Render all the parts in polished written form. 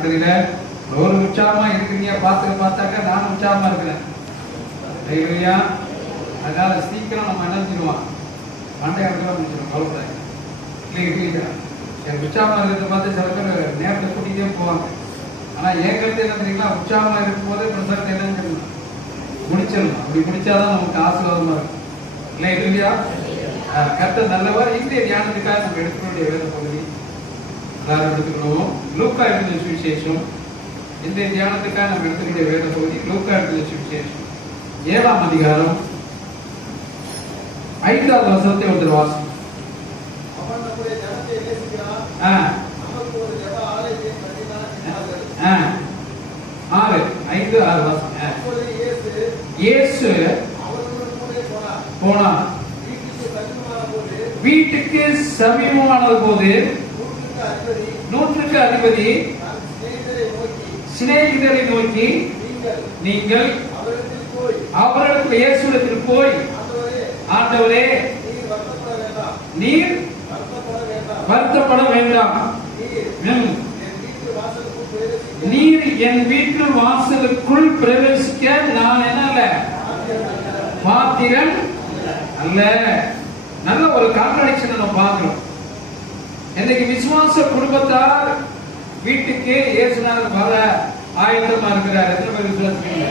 நாட்களில ஒரு உற்சாகமா இருக்கிறீங்க. பார்த்தாக்க நானும் உற்சாகமா இருக்கிறேன். ஹல்லேலூயா. அதனால சீக்கிரம் நம்ம நினைச்சிருவோம், மண்டை இடத்துல முடிச்சிடும். கவலைப்படாது. எனக்கு உற்சாகமா இருக்கிறத பார்த்து சில பேர் நேரத்தை கூட்டிகிட்டே போவாங்க. ஆனா என் கருத்து என்ன தெரியுங்களா, உற்சாகமா இருக்கும் போது பிரசங்கத்தை என்ன செய்யணும், முடிச்சிடணும். அப்படி முடிச்சாதான் நமக்கு ஆசீர்வாதமா இருக்கும். இல்லையா? கர்த்தர் நல்லவர். இந்திய தியானத்துக்காக நம்ம எடுக்கக்கூடிய வேத பகுதி எல்லாரும் எடுத்துக்கணும். லூக்கா எழுதின சுவிசேஷம். இந்திய தியானத்துக்காக நம்ம எடுத்துக்கூடிய வேத பகுதி லூக்கா எழுதின சுவிசேஷம் 7ஆம் அதிகாரம் 5வது வசனத்தை ஒருத்தர் வாசி. 6 வாசி. இயேசு போனார். வீட்டுக்கு சமீபமான போது நூற்றுக்கு அதிபதி சிநேகிதரை நோக்கி, நீங்கள் அவரிடத்தில் இயேசுவிடத்தில் போய், ஆண்டவரே, நீர் வருத்தப்பட வேண்டாம், நீர் என் வீட்டு வாசலுக்குள் பிரவேசிக்க நான் என்ன பாத்திரன் அல்ல. நல்ல ஒரு கான்ட்ராடிக்ஷன் நம்ம பார்க்கிறோம். இன்னைக்கு விசுவாச குடும்பத்தார் வீட்டுக்கு இயேசுநாதர் வர ஆயத்தமா இருக்கிறார். எத்தனை பேர் விசுவாசிக்கிறீங்க?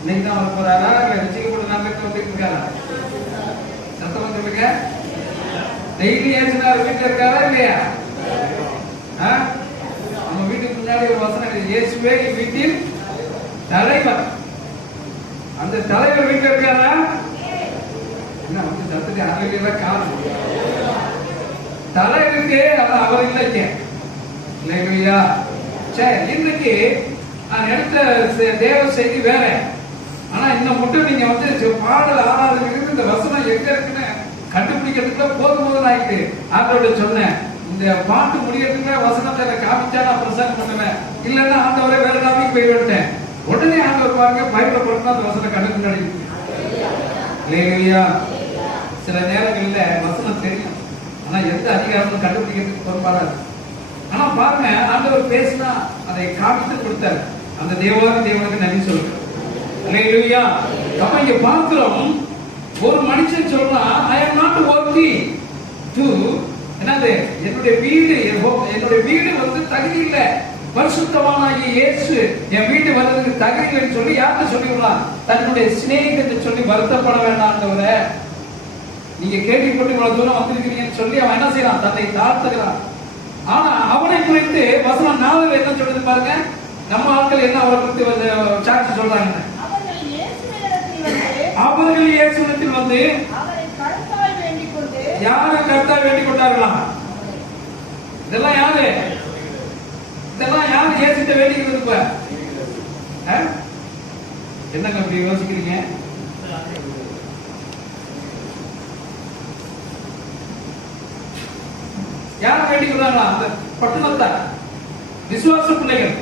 இன்னைக்கு தான் வர போறாரா, இல்ல ரசிக்கப்பட்ட நாட்களுக்கு வந்துட்டு இருக்காரா? சத்தம் சொல்லுங்க. டெய்லி இயேசுநாதர் வீட்டுல இருக்காரா இல்லையா? நம்ம வீட்டுக்கு முன்னாடி ஒரு வசனம், இயேசுவே வீட்டில் தலைவர். அந்த தலைவர் வீட்டுல இருக்காரா? என்ன வந்து சத்துக்கு அருகில காரணம் தலைவருக்கு அவர் இல்லைங்க. இல்லையா? சரி, இன்னைக்கு நான் எடுத்த தேவ செய்தி வேற. ஆனா இன்னும் மட்டும் நீங்க வந்து பாடல் ஆராதனைக்கு இந்த வசனம் எங்க இருக்குன்னு கண்டுபிடிக்கிறதுக்குள்ள போதும் ஆயிட்டு ஆண்டவரோட சொன்னேன். இந்த பாட்டு முடியறதுக்கு வசனத்தை காமிச்சா நான் பிரசங்கம் பண்ணுவேன், இல்லைன்னா ஆண்டவரை வேற டாபிக் போயிட்டேன். உடனே ஆண்டவர் பாருங்க, பைபிள் போட்டா அந்த வசனம் கண்ணுக்கு கிடைக்கும். இல்லையா? சில நேரங்கள்ல வசனம் தெரியும், ஆனா எந்த அதிகாரமும் கண்டுபிடிக்கிறதுக்கு பொறுப்பாடாது. ஆனா பாருங்க, ஆண்டவர் பேசினா அதை காமித்து கொடுத்தார். அந்த தேவனுக்கு நன்றி சொல்லுங்க. அல்லேலூயா. நம்ம இங்க பார்க்கிறோம், ஒரு மனுஷன் சொல்றான், I am not worthy to என்னது, என்னுடைய வீடு வந்து தகுதி இல்ல, பரிசுத்தவானாகிய இயேசு என் வீட்டு வர்றதுக்கு தகுதி இல்லைன்னு சொல்லி யார்கிட்ட சொல்லிவிடலாம்? தன்னுடைய சிநேகிதத்தை சொல்லி வருத்தப்பட வேண்டாம்ன்றவர நீங்க கேள்விப்பட்டு இவ்வளவு தூரம் வந்திருக்கிறீங்கன்னு சொல்லி அவன் என்ன செய்யறான்? தன்னை தாழ்த்துகிறான். ஆனா அவனை குறித்து வசனம் 4 என்ன சொல்றது பாருங்க. நம்ம ஆட்கள் என்ன அவரை குறித்து சாட்சி சொல்றாங்க? அவர்கள் இயேசுவிடத்தில் வந்து யாரை கர்த்தாய் வேண்டிக் கொண்டார்களாம்? இதெல்லாம் யாரு இயேசுகிட்ட வேண்டிக்கிறது? இப்ப என்னங்க அப்படி யோசிக்கிறீங்க? யார் வேண்டிக் கொண்டாங்களா? அந்த பட்டணத்தை விசுவாச பிள்ளைகள்,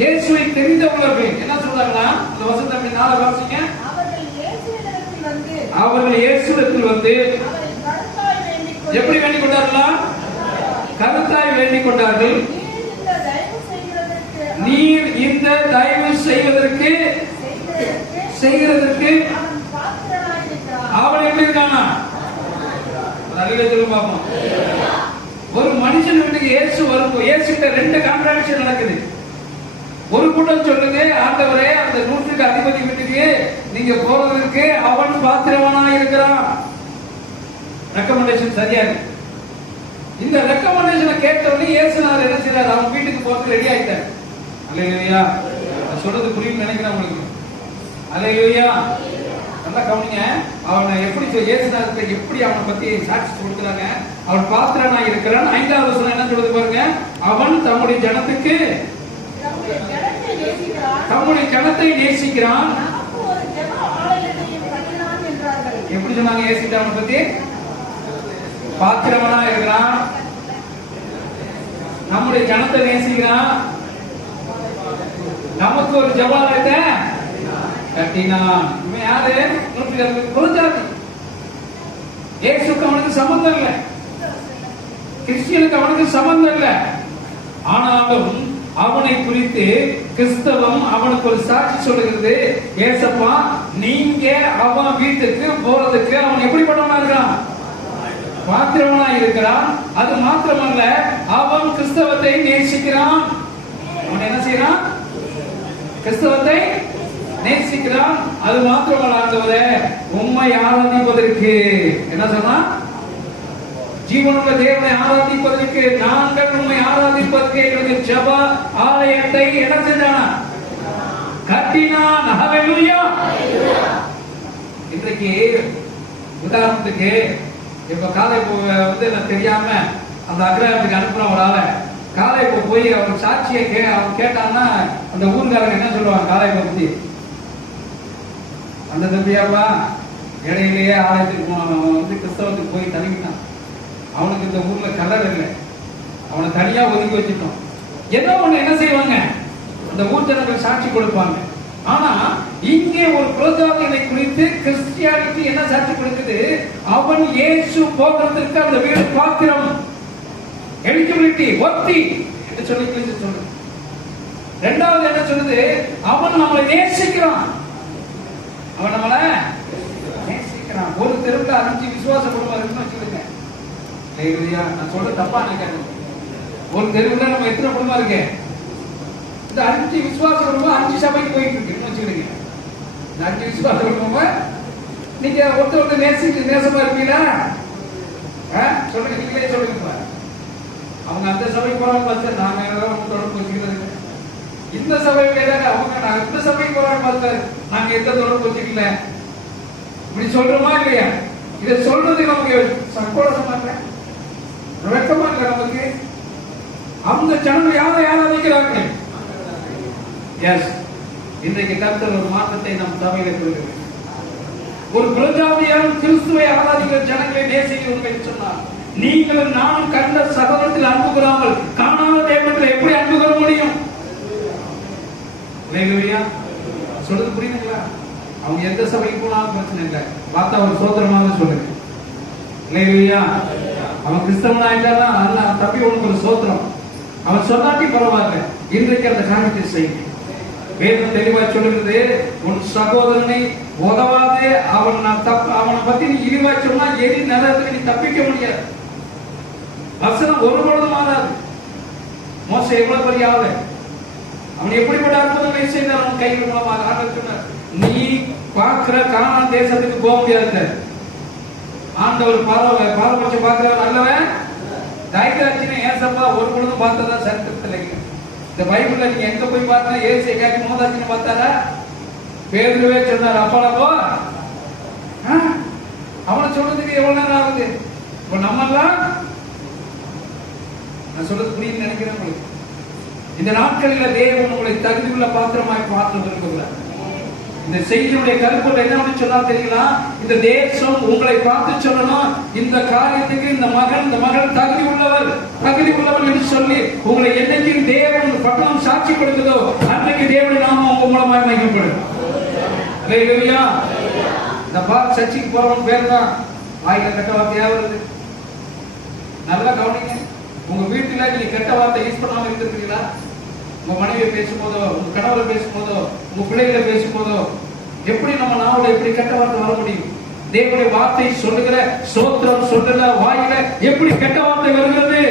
இயேசுவை தெரிந்தவர்கள் என்ன சொல்றாங்களா? அந்த வசனத்தை 4 வாசிங்க. அவர்கள் இயேசுவிடத்தில் வந்து எப்படி வேண்டிக் கொண்டார்களா? கருத்தாய் வேண்டிக் கொண்டார்கள். நீர் இந்த தயவு செய்வதற்கு அவன் எப்படி இருக்கானா? பார்ப்போம். ஒரு மனுஷன் வீட்டுக்கு இயேசு வரும், இயேசுகிட்ட 2 கான்ட்ராடிக்ஷன் நடக்குது. ஒரு கூட்டம் சொல்லுங்க, ஆண்டவரே, அந்த 100க்கு அதிபதி வீட்டுக்கு நீங்க போறதுக்கு அவன் பாத்திரவனா இருக்கிறான். ரெக்கமெண்டேஷன் சரியா இருக்கு. இந்த ரெக்கமெண்டேஷனை கேட்டவனே இயேசுநாதர் என்ன செய்றார்? அவன் வீட்டுக்கு போறதுக்கு ரெடி ஆயிட்டார். அல்லேலூயா. சொல்றது புரியும் நினைக்கிறேன் உங்களுக்கு. அல்லேலூயா. நல்லா கவனிங்க. அவனை எப்படி இயேசுநாதர் எப்படி அவனை பத்தி சாட்சி கொடுக்குறாங்க? அவன் பாத்திரனா இருக்கிறான். 5வது வசனம் என்ன சொல்றது பாருங்க. அவன் தம்முடைய ஜனத்துக்கு ஜனத்தை நேசிக்கிறான். எப்படி சொன்னாங்க? இயேசுகிட்ட அவனை பத்தி பாத்திரவனா இருக்கிறான், நம்முடைய ஜனத்தை நேசிக்கிறான், நமக்கு ஒரு ஜெபாலயத்தை கட்டினான். இவன் யாரு? புறஜாதி. இயேசுக்கு அவனுக்கு சம்பந்தம் இல்லை, கிறிஸ்டியனுக்கு அவனுக்கு சம்பந்தம் இல்லை. ஆனாலும் அவனை குறித்து கிறிஸ்தவம் அவனுக்கு ஒரு சாட்சி சொல்லுகிறது. ஏசப்பா, நீங்க அவன் வீட்டுக்கு போறதுக்கு அவன் எப்படிப்பட்டவனா இருக்கான்? பாத்திரவனா இருக்கிறான். அது மாத்திரமல்ல, அவன் கிறிஸ்தவத்தை நேசிக்கிறான். அவன் என்ன செய்யறான்? கிறிஸ்தவத்தை நேசிக்கிறான். அது மாத்திரமல்ல, ஆண்டவரே, உம்மை ஆராதிப்பதற்கு என்ன சொன்னா? ஜீவனுள்ள தேவனை ஆராதிப்பதற்கு, நாங்கள் உண்மை ஆராதிப்பதற்கு எங்களுக்கு ஜெப ஆலயத்தை என்ன செஞ்சான்? கட்டினான். ஹல்லேலூயா. இன்றைக்கு உதாரணத்துக்கு இப்ப காலை வந்து நான் தெரியாம அந்த அக்ரஹத்துக்கு அனுப்புன ஒரு ஆளை காலை போய் அவர் சாட்சியை அவர் கேட்டான்னா அந்த ஊர்காரங்க என்ன சொல்லுவாங்க? காலை பத்தி அந்த தம்பியாவா இடையிலேயே ஆலயத்துக்கு வந்து கிறிஸ்தவத்துக்கு போய் தனிக்கிட்டான். அவனுக்கு இந்த ஊர்ல கலர் இல்லை, அவனை தனியா ஒதுக்கி வச்சுட்டோம். ஏதோ ஒண்ணு என்ன செய்வாங்க? அந்த ஊர் ஜனங்கள் சாட்சி கொடுப்பாங்க. ஆனா இங்கே ஒரு புரோஜாதிகளை குறித்து கிறிஸ்டியானிட்டி என்ன சாட்சி கொடுக்குது? அவன் இயேசு போகிறதுக்கு அந்த வீடு பாத்திரம், எலிஜிபிலிட்டி, ஒத்தி என்று சொல்லி சொல்லுது. இரண்டாவது என்ன சொல்லுது? அவன் நம்மளை நேசிக்கிறான். அவன் நம்மளை நேசிக்கிறான். ஒரு தெருவில் 5 விசுவாச குடும்பம் இருக்குன்னு வச்சுக்கோங்க. நான் சொல்ற தப்பா நினைக்காது. ஒரு தெருவில் நம்ம எத்தனை குடும்பம் இருக்கு? இந்த 5 விசுவாச குடும்பம் 5 சபைக்கு போயிட்டு இருக்குன்னு வச்சுக்கோங்க. இந்த 5 விசுவாச குடும்பம் நீங்க ஒருத்தர் நேசமா இருப்பீங்களா? சொல்லுங்க, நீங்களே சொல்லுங்க. அவங்க அந்த சபைக்கு போறாங்க பார்த்து நாங்க தொடர்பு வச்சுக்கிறது. இந்த சபை அவங்க நாங்க இந்த சபைக்கு போறாங்க பார்த்து நாங்க எந்த தொடர்பு வச்சுக்கல. இப்படி சொல்றோமா இல்லையா? இதை சொல்றது நமக்கு சங்கோடமா இல்ல, வெக்கமா இல்ல நமக்கு? அவங்க ஜனங்கள் யாரை ஆராதிக்கிறார்கள்? எஸ், இன்றைக்கு கர்த்தர் ஒரு மாற்றத்தை நம் சபையில கொடுக்கிறார். ஒரு பிரஜாதியாரும் கிறிஸ்துவை ஆராதிக்கிற ஜனங்களை நேசிக்கிறவர்கள் சொன்னார். நீங்கள் நானும் கண்ட சகோதரத்தில் அன்பு கூறாமல் காணாத தேவனத்தில் எப்படி அன்பு கூற முடியும்? சொல்றது புரியுதுங்களா? அவங்க எந்த சபைக்கு போனாலும் பிரச்சனை இல்லை, பார்த்தா ஒரு சோதரமாக சொல்லுங்க. அவன் கிறிஸ்தவன் ஆயிட்டாலும் அல்ல தப்பி உனக்கு ஒரு சோத்திரம். அவன் சொல்லாட்டி பரவாயில்ல, இன்றைக்கு அந்த காரியத்தை செய்யும். வேதம் தெளிவா சொல்லுகிறது, உன் சகோதரனை உதவாது அவனை பத்தி நீ இழிவா சொன்னா எரி நரகத்துக்கு நீ தப்பிக்க முடியாது. வசனம் ஒரு பொழுது மாறாது. மோசே எவ்வளவு பெரிய ஆளு, அவன் எப்படிப்பட்ட அற்புதங்களை செய்தார் அவன் கைகள் மூலமாக. நீ பார்க்கிற கானான் தேசத்துக்கு போக முடியாது. ஆண்டவர் பாரபட்சம் பார்க்கிறார் அல்லவன் தாய்க்காட்சின்னு ஏசப்பா ஒரு பொழுதும் பார்த்ததா சரித்திரத்தில் இல்லை. இந்த பைபிள்ல நீங்க எங்க போய் பார்த்தா ஏசு காட்சி மோதாச்சின்னு பார்த்தாரா? பேதுருவே சொன்னார் அப்பாடா போ. அவனை சொல்றதுக்கு எவ்வளவு நேரம் ஆகுது? இப்ப நம்மெல்லாம் நான் சொல்றது புரியுது நினைக்கிறேன் உங்களுக்கு. இந்த நாட்களில் தேவன் உங்களை தகுதியுள்ள பாத்திரமாய் பார்த்து விரும்புகிறார். இந்த செய்தியுடைய கருப்பொருள் என்ன சொன்னா தெரியுங்களா? இந்த தேசம் உங்களை பார்த்து சொல்லணும், இந்த காரியத்துக்கு இந்த மகள் தகுதி உள்ளவர் என்று சொல்லி உங்களை என்னைக்கும் தேவன் பட்டணம் சாட்சி கொடுக்குதோ அன்றைக்கு தேவன் நாம உங்க மூலமாக மையப்படும். இந்த சர்ச்சைக்கு போறவன் பேர் தான் வாயில கெட்ட வார்த்தையா வருது. நல்லா கவனிங்க. உங்க வீட்டுல நீங்க கெட்ட வார்த்தை யூஸ் பண்ணாம இருந்திருக்கீங்களா? உங்க மனைவியை பேசும்போதோ, உங்க கணவரை பேசும்போதோ, உங்க பிள்ளைகளை பேசும்போதோ எப்படி நம்ம நாவல எப்படி கெட்ட வார்த்தை வர முடியும்? தேவனுடைய வார்த்தை சொல்லுகிற ஸ்தோத்திரம் சொல்லுகிற வாயில எப்படி கெட்ட வார்த்தை வருகிறது?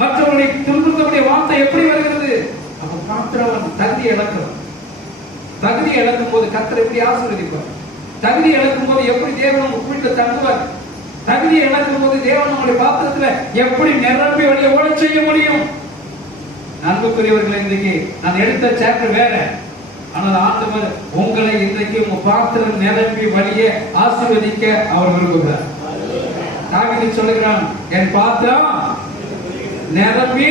மற்றவர்களை துன்புறுத்தக்கூடிய வார்த்தை எப்படி வருகிறது? அப்ப பாத்திரவன் தகுதி இழக்கும் போது கர்த்தர் எப்படி ஆசீர்வதிப்பார்? தகுதி இழக்கும் போது எப்படி தேவன் உங்க வீட்டில் தங்குவார்? தகுதி இழக்கும் போது தேவன் நம்முடைய பாத்திரத்துல எப்படி நிரம்பி வழியை ஓட செய்ய முடியும்? அன்புக்குரியவர்கள், இன்றைக்கு நான் எடுத்த சாப்டர் வேற, ஆனால் ஆண்டவர் உங்களை இன்றைக்கு உங்க பாத்திரம் நிரம்பி வழியை ஆசீர்வதிக்க அவர் விரும்புகிறார். தாவீது சொல்லுகிறான், என் பாத்திரம் நிரம்பி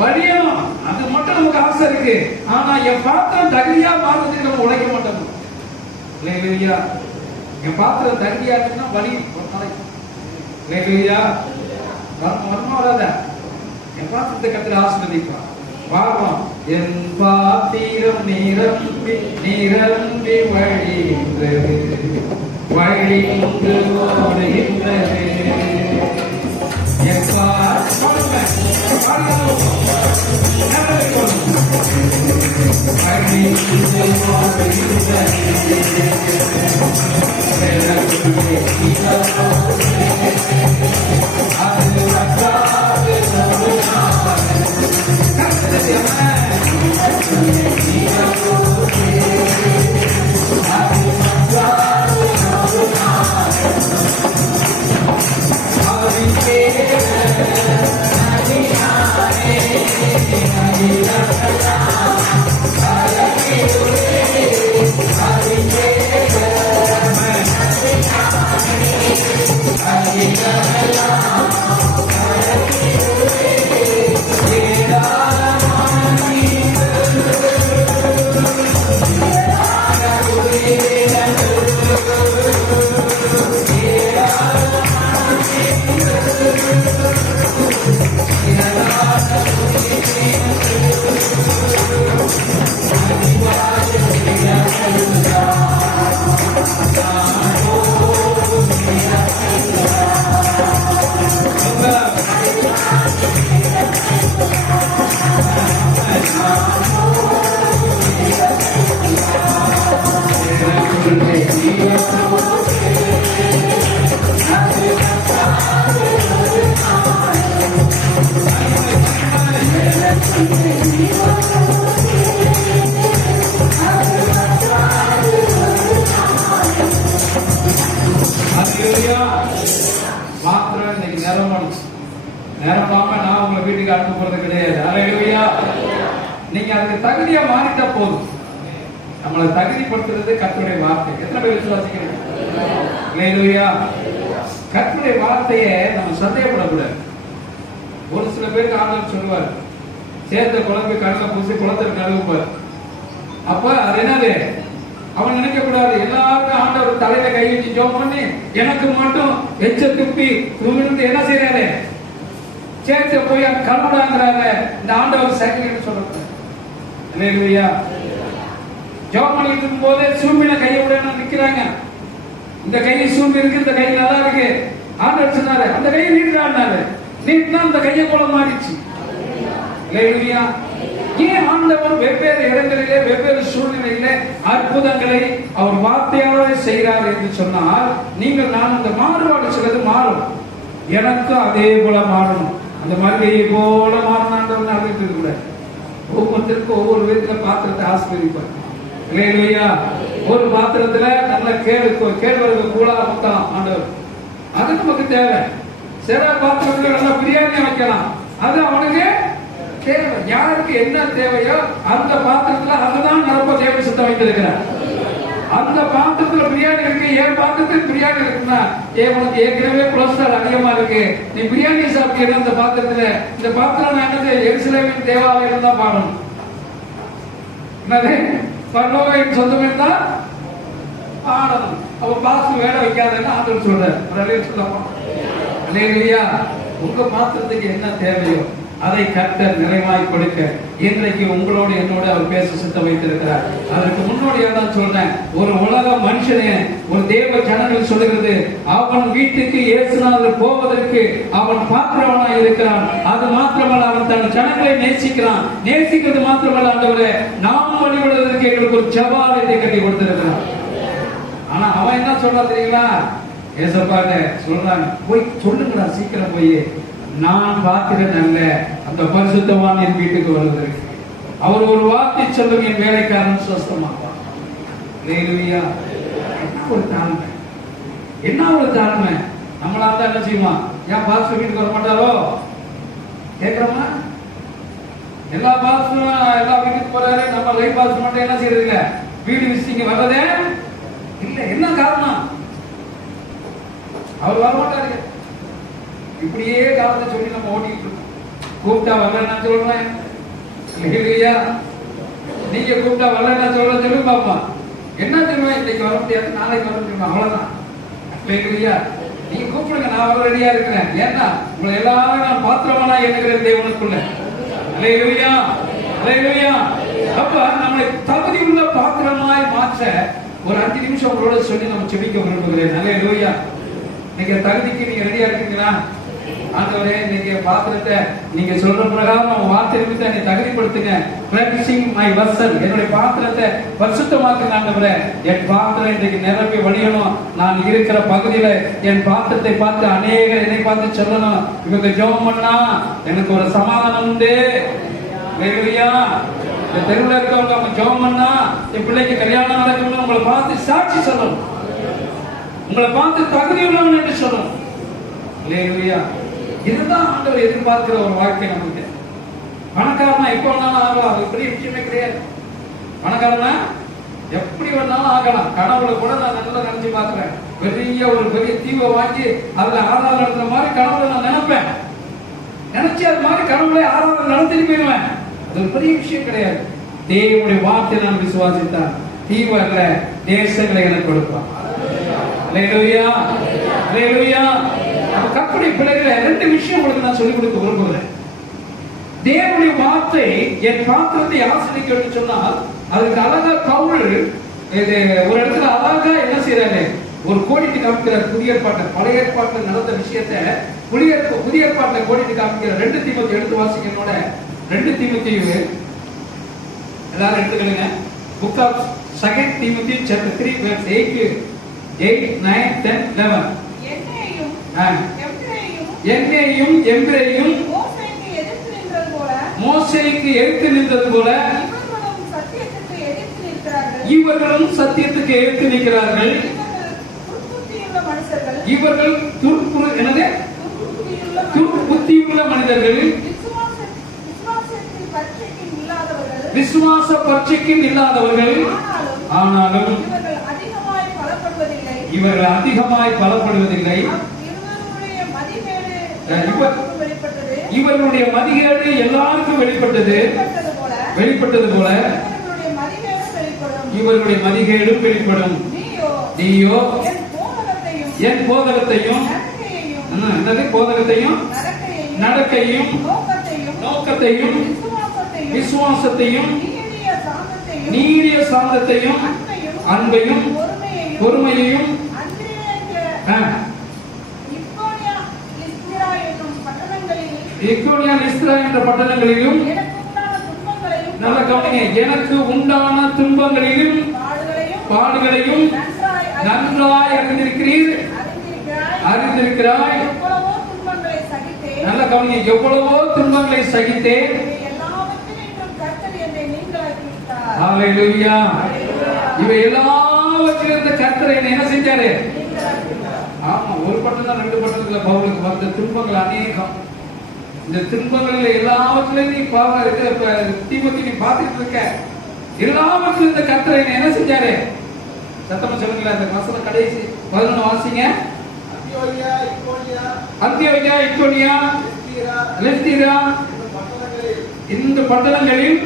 வழியணும். அது மட்டும் நமக்கு ஆசை இருக்கு. ஆனா என் பாத்திரம் தகுதியா மாறுறதுக்கு நம்ம உழைக்க மாட்டோம். என் பாத்திரம் தகுதியா இருக்குன்னா வழி வராத. என் பாத்திரத்தை கர்த்தர் ஆசீர்வதிப்பார். பாவம் என் பாத்திரம் நிரம்பி நிரம்பி வழிகின்றது, வழிந்து ஓடுகின்றது. மாத்திரம் இன்னைக்கு நேரமாம நான் உங்களை வீட்டுக்கு அனுப்ப போறது கிடையாது. அல்லேலூயா. நீங்க அதுக்கு தகுதியா மாறிட்ட போதும். நம்மளை தகுதிப்படுத்துறது கர்த்தருடைய வார்த்தை. எத்தனை பேர் விசுவாசிக்கிறீங்க? அல்லேலூயா. கர்த்தருடைய வார்த்தையை நம்ம சந்தேகப்படக்கூடாது. ஒரு சில பேருக்கு ஆண்டவர் சொல்லுவார், சேர்த்த குழம்பு கடலை பூசி குளத்தை கழுவுப்பார். அப்ப அது என்னது? அவன் நினைக்க கூடாது எல்லாருக்கும் ஆண்டவர் தலையில கை வச்சு ஜோம் பண்ணி எனக்கு மட்டும் எச்ச துப்பி இருந்து என்ன செய்யறாரு? சேர்த்து போய் கழுவுடாங்கிறாரு. இந்த ஆண்டவர் சைக்கிள் சொல்றாரு. அல்லேலூயா. ஜோம் பண்ணிட்டு இருக்கும் போதே சூம்பின கையை விட நிக்கிறாங்க. இந்த கையை சூம்பி இருக்கு, இந்த கை நல்லா இருக்கு. ஆண்டவர் சொன்னாரு அந்த கையை நீட்டாரு. நீட்டினா அந்த கையை போல மாறிச்சு. அல்லேலூயா. ஏன் ஆண்டவர் வெவ்வேறு இடங்களிலே வெவ்வேறு சூழ்நிலையிலே அற்புதங்களை அவர் வார்த்தையாலே செய்கிறார் என்று சொன்னால், நீங்கள் நான் அந்த மாறுபாடு சிலது மாறும். எனக்கும் அதே போல மாறணும். அந்த மாதிரி போல மாறினாண்டவன் அறிவித்து கூட ஒவ்வொருத்தருக்கும் ஒவ்வொரு விதத்துல பாத்திரத்தை ஆஸ்வதிப்பார். இல்லையா? ஒரு பாத்திரத்துல நல்ல கேழ்வரகு கூழா ஊத்தலாம் ஆண்டவர். அது நமக்கு தேவை. சில பாத்திரத்துல நல்லா பிரியாணி வைக்கலாம். அது அவனுக்கு தேவை. யாருக்கு என்ன தேவையோ அந்த பாத்திரத்துல அதுதான் நிரப்ப தேவை சுத்தம் வைத்திருக்கிறார். அந்த பாத்திரத்துல பிரியாணி இருக்கு, என் பாத்திரத்துக்கு பிரியாணி இருக்குன்னா உனக்கு ஏற்கனவே கொலஸ்ட்ரால் அதிகமா இருக்கு, நீ பிரியாணி சாப்பிட்டீங்கன்னா இந்த பாத்திரத்துல இந்த பாத்திரம் என்னது? எருசலேமின் தேவாலயம் தான் பாடணும். என்னது? பரலோகம் சொந்தமே தான் பாடணும். அவ பாத்திரம் வேலை வைக்காதுன்னு ஆண்டவர் சொல்றாரு. சொல்லலாம். அல்லேலூயா. உங்க பாத்திரத்துக்கு என்ன தேவையோ அதை கர்த்தர் நிறைவாய் கொடுக்க இன்றைக்கு உங்களோடு என்னோட அவர் பேச சித்தம் வைத்திருக்கிறார். அதற்கு முன்னோடியா தான் சொல்றேன். ஒரு உலக மனுஷனே, ஒரு தேவ ஜனங்கள் சொல்லுகிறது, அவன் வீட்டுக்கு இயேசுநாதர் போவதற்கு அவன் பாத்திரவனாய் இருக்கிறான். அது மாத்திரமல்ல, அவன் தன் ஜனங்களை நேசிக்கிறான். நேசிக்கிறது மாத்திரமல்ல, ஆண்டவரே நாம் வழிபடுவதற்கு எங்களுக்கு ஒரு ஜெபாலயத்தை கட்டி கொடுத்திருக்கிறான். ஆனா அவன் என்ன சொல்றான் தெரியுங்களா? ஏசப்பாங்க சொல்றாங்க, போய் சொல்லுங்கடா, சீக்கிரம் போய் நான் பாத்திரன் அல்ல, அந்த பரிசுத்தவான் என் வீட்டுக்கு வருவதற்கு அவர் ஒரு வார்த்தை சொல்லுங்க, என் வேலைக்காரன் சுத்தமாப்பான். என்ன ஒரு தாழ்மை, என்ன ஒரு தாழ்மை. நம்மளா தான் என்ன செய்யுமா? ஏன் பாஸ்டர் வீட்டுக்கு வர மாட்டாரோ கேட்கிறோமா? எல்லா பாஸ்டரும் எல்லா வீட்டுக்கு போறாரு, நம்ம லைஃப் பாஸ்டர் மட்டும் என்ன செய்யறது இல்ல, வீடு விசிட்டிங் வர்றதே இல்ல. என்ன காரணம்? அவர் வரமாட்டாரு. இப்படியே காலத்தை சொல்லி நம்ம ஓட்டிட்டு இருக்கோம். கூப்பிட்டா வரலன்னா சொல்றேன் இல்லையா? நீங்க கூப்பிட்டா வரலன்னா சொல்லு பாப்பா. என்ன தெரியுமா? இன்னைக்கு வர முடியாது, நாளைக்கு வர முடியுமா? அவ்வளவுதான் இல்லையா? நீங்க கூப்பிடுங்க, நான் வர ரெடியா இருக்கிறேன். ஏன்னா உங்களை எல்லாரும் நான் பாத்திரமானா எண்ணுகிறேன் தேவனுக்குள்ள. அல்லேலூயா, அல்லேலூயா. அப்ப நம்மளை தகுதி உள்ள பாத்திரமாய் மாற்ற ஒரு 5 நிமிஷம் உங்களோட சொல்லி நம்ம செபிக்க விரும்புகிறேன். அல்லேலூயா. நீங்க தகுதிக்கு நீங்க ரெடியா இருக்கீங்களா? ஆண்டவரே இன்னைக்கு பாத்திரத்தை நீங்க சொல்ற பிரகாரம் வார்த்தை நிமித்தம் என்னை தகுதிப்படுத்துங்க. cleansing my vessel, என்னுடைய பாத்திரத்தை பரிசுத்தமாக்குங்க ஆண்டவரே. என் பாத்திரம் இன்றைக்கு நிரம்பி வழியணும். நான் இருக்கிற பகுதியில என் பாத்திரத்தை பார்த்து அநேகர் என்னை பார்த்து சொல்லணும், இவங்க ஜெபம் பண்ணா எனக்கு ஒரு சமாதானம் உண்டு. ஹல்லேலூயா. இந்த தெருவில் இருக்கவங்க அவங்க ஜெபம் பண்ணா என் பிள்ளைக்கு கல்யாணம் நடக்கணும்னு உங்களை பார்த்து சாட்சி சொல்லணும், உங்களை பார்த்து தகுதி உள்ளவன் என்று சொல்லணும். ஹல்லேலூயா. இதுதான் ஆண்டவர் எதிர்பார்க்கிற ஒரு வாழ்க்கை நமக்கு. பணக்காரனா எப்ப வேணாலும் ஆகலாம், அது பெரிய விஷயமே கிடையாது. பணக்காரனா எப்படி வேணாலும் ஆகலாம். கனவுல கூட நான் நல்லா நினைச்சு பாக்குறேன், பெரிய தீவை வாங்கி அதுல ஆராதனை நடத்துற மாதிரி கனவுல நான் நினைப்பேன். நினைச்சு அது மாதிரி கனவுல ஆராதனை நடத்திட்டு போயிடுவேன். அது ஒரு பெரிய விஷயம் கிடையாது. தேவனுடைய வார்த்தை நான் விசுவாசித்தான் தீவல்ல தேசங்களை எனக்கு கொடுப்பான். ஹல்லேலூயா. ஹல்லேலூயா. கற்பனை பிள்ளைகளை ரெண்டு விஷயம் உங்களுக்கு நான் சொல்லிக் கொடுக்க விரும்புகிறேன். தேவனுடைய வார்த்தை என் பாத்திரத்தை ஆசிரியர் சொன்னால் அதுக்கு அழகா பவுல் ஒரு இடத்துல அழகா என்ன செய்யறாரு, ஒரு கோடிட்டு காமிக்கிறார். புதிய ஏற்பாட்டில் பழைய ஏற்பாட்டில் நடந்த விஷயத்தை புதிய ஏற்பாட்டில் கோடிட்டு காமிக்கிறார். 2 தீமோத்தேயு எடுத்து வாசிக்கிறோட 2 தீமோத்தேயு எல்லாரும் எடுத்துக்கணுங்க. புக் ஆஃப் 2 தீமோத்தேயு chapter 3 verse 8, 9, 10, 11. என்னையும் எம்பிரேயும் மோசேக்கு எதிர்த்து நின்றது போல இவர்களும் சத்தியத்துக்கு எதிர்த்து நிற்கிறார்கள். இவர்கள் துர்புத்தியுள்ள மனிதர்கள், விசுவாச பரீட்சைக்கும் இல்லாதவர்கள், ஆனாலும் இவர்கள் அதிகமாய் பலப்படுவதில்லை. இவர்களுடைய மதிகேடு எல்லாருக்கும் வெளிப்பட்டது போல இவர்களுடைய மதிகேடும் வெளிப்படும். நீயோ என் போதகத்தையும் நடக்கையும் நோக்கத்தையும் விசுவாசத்தையும் நீடிய சாந்தத்தையும் அன்பையும் பொறுமையையும் இக்கோனியா லிஸ்திரா என்ற பட்டணங்களிலும் நல்ல கவனிங்க, எனக்கு உண்டான துன்பங்களிலும் பாடுகளையும் நன்றாய் அறிந்திருக்கிறாய். நல்ல கவனிங்க, எவ்வளவோ துன்பங்களை சகித்தேன். ஹல்லேலூயா. இவை எல்லாவற்றிலிருந்து கர்த்தர் என்னை என்ன செஞ்சாரு? ஆமா, ஒரு பட்டணம் 2 பட்டணத்துல பவுலுக்கு வந்த துன்பங்கள் அநேகம். இந்த துன்பங்கள் எல்லாவற்றிலும் நீ தீமோத்தேயு பார்த்துட்டு இருக்க. எல்லாவற்றிலும் இந்த கர்த்தர் என்ன செஞ்சாரு? சத்தமா சொல்லுங்களா. இந்த வசனம் கடைசி 11 வாசிங்க. அந்தியோகியா, இக்கோனியா, லிஸ்திரா இந்த பட்டணங்களில்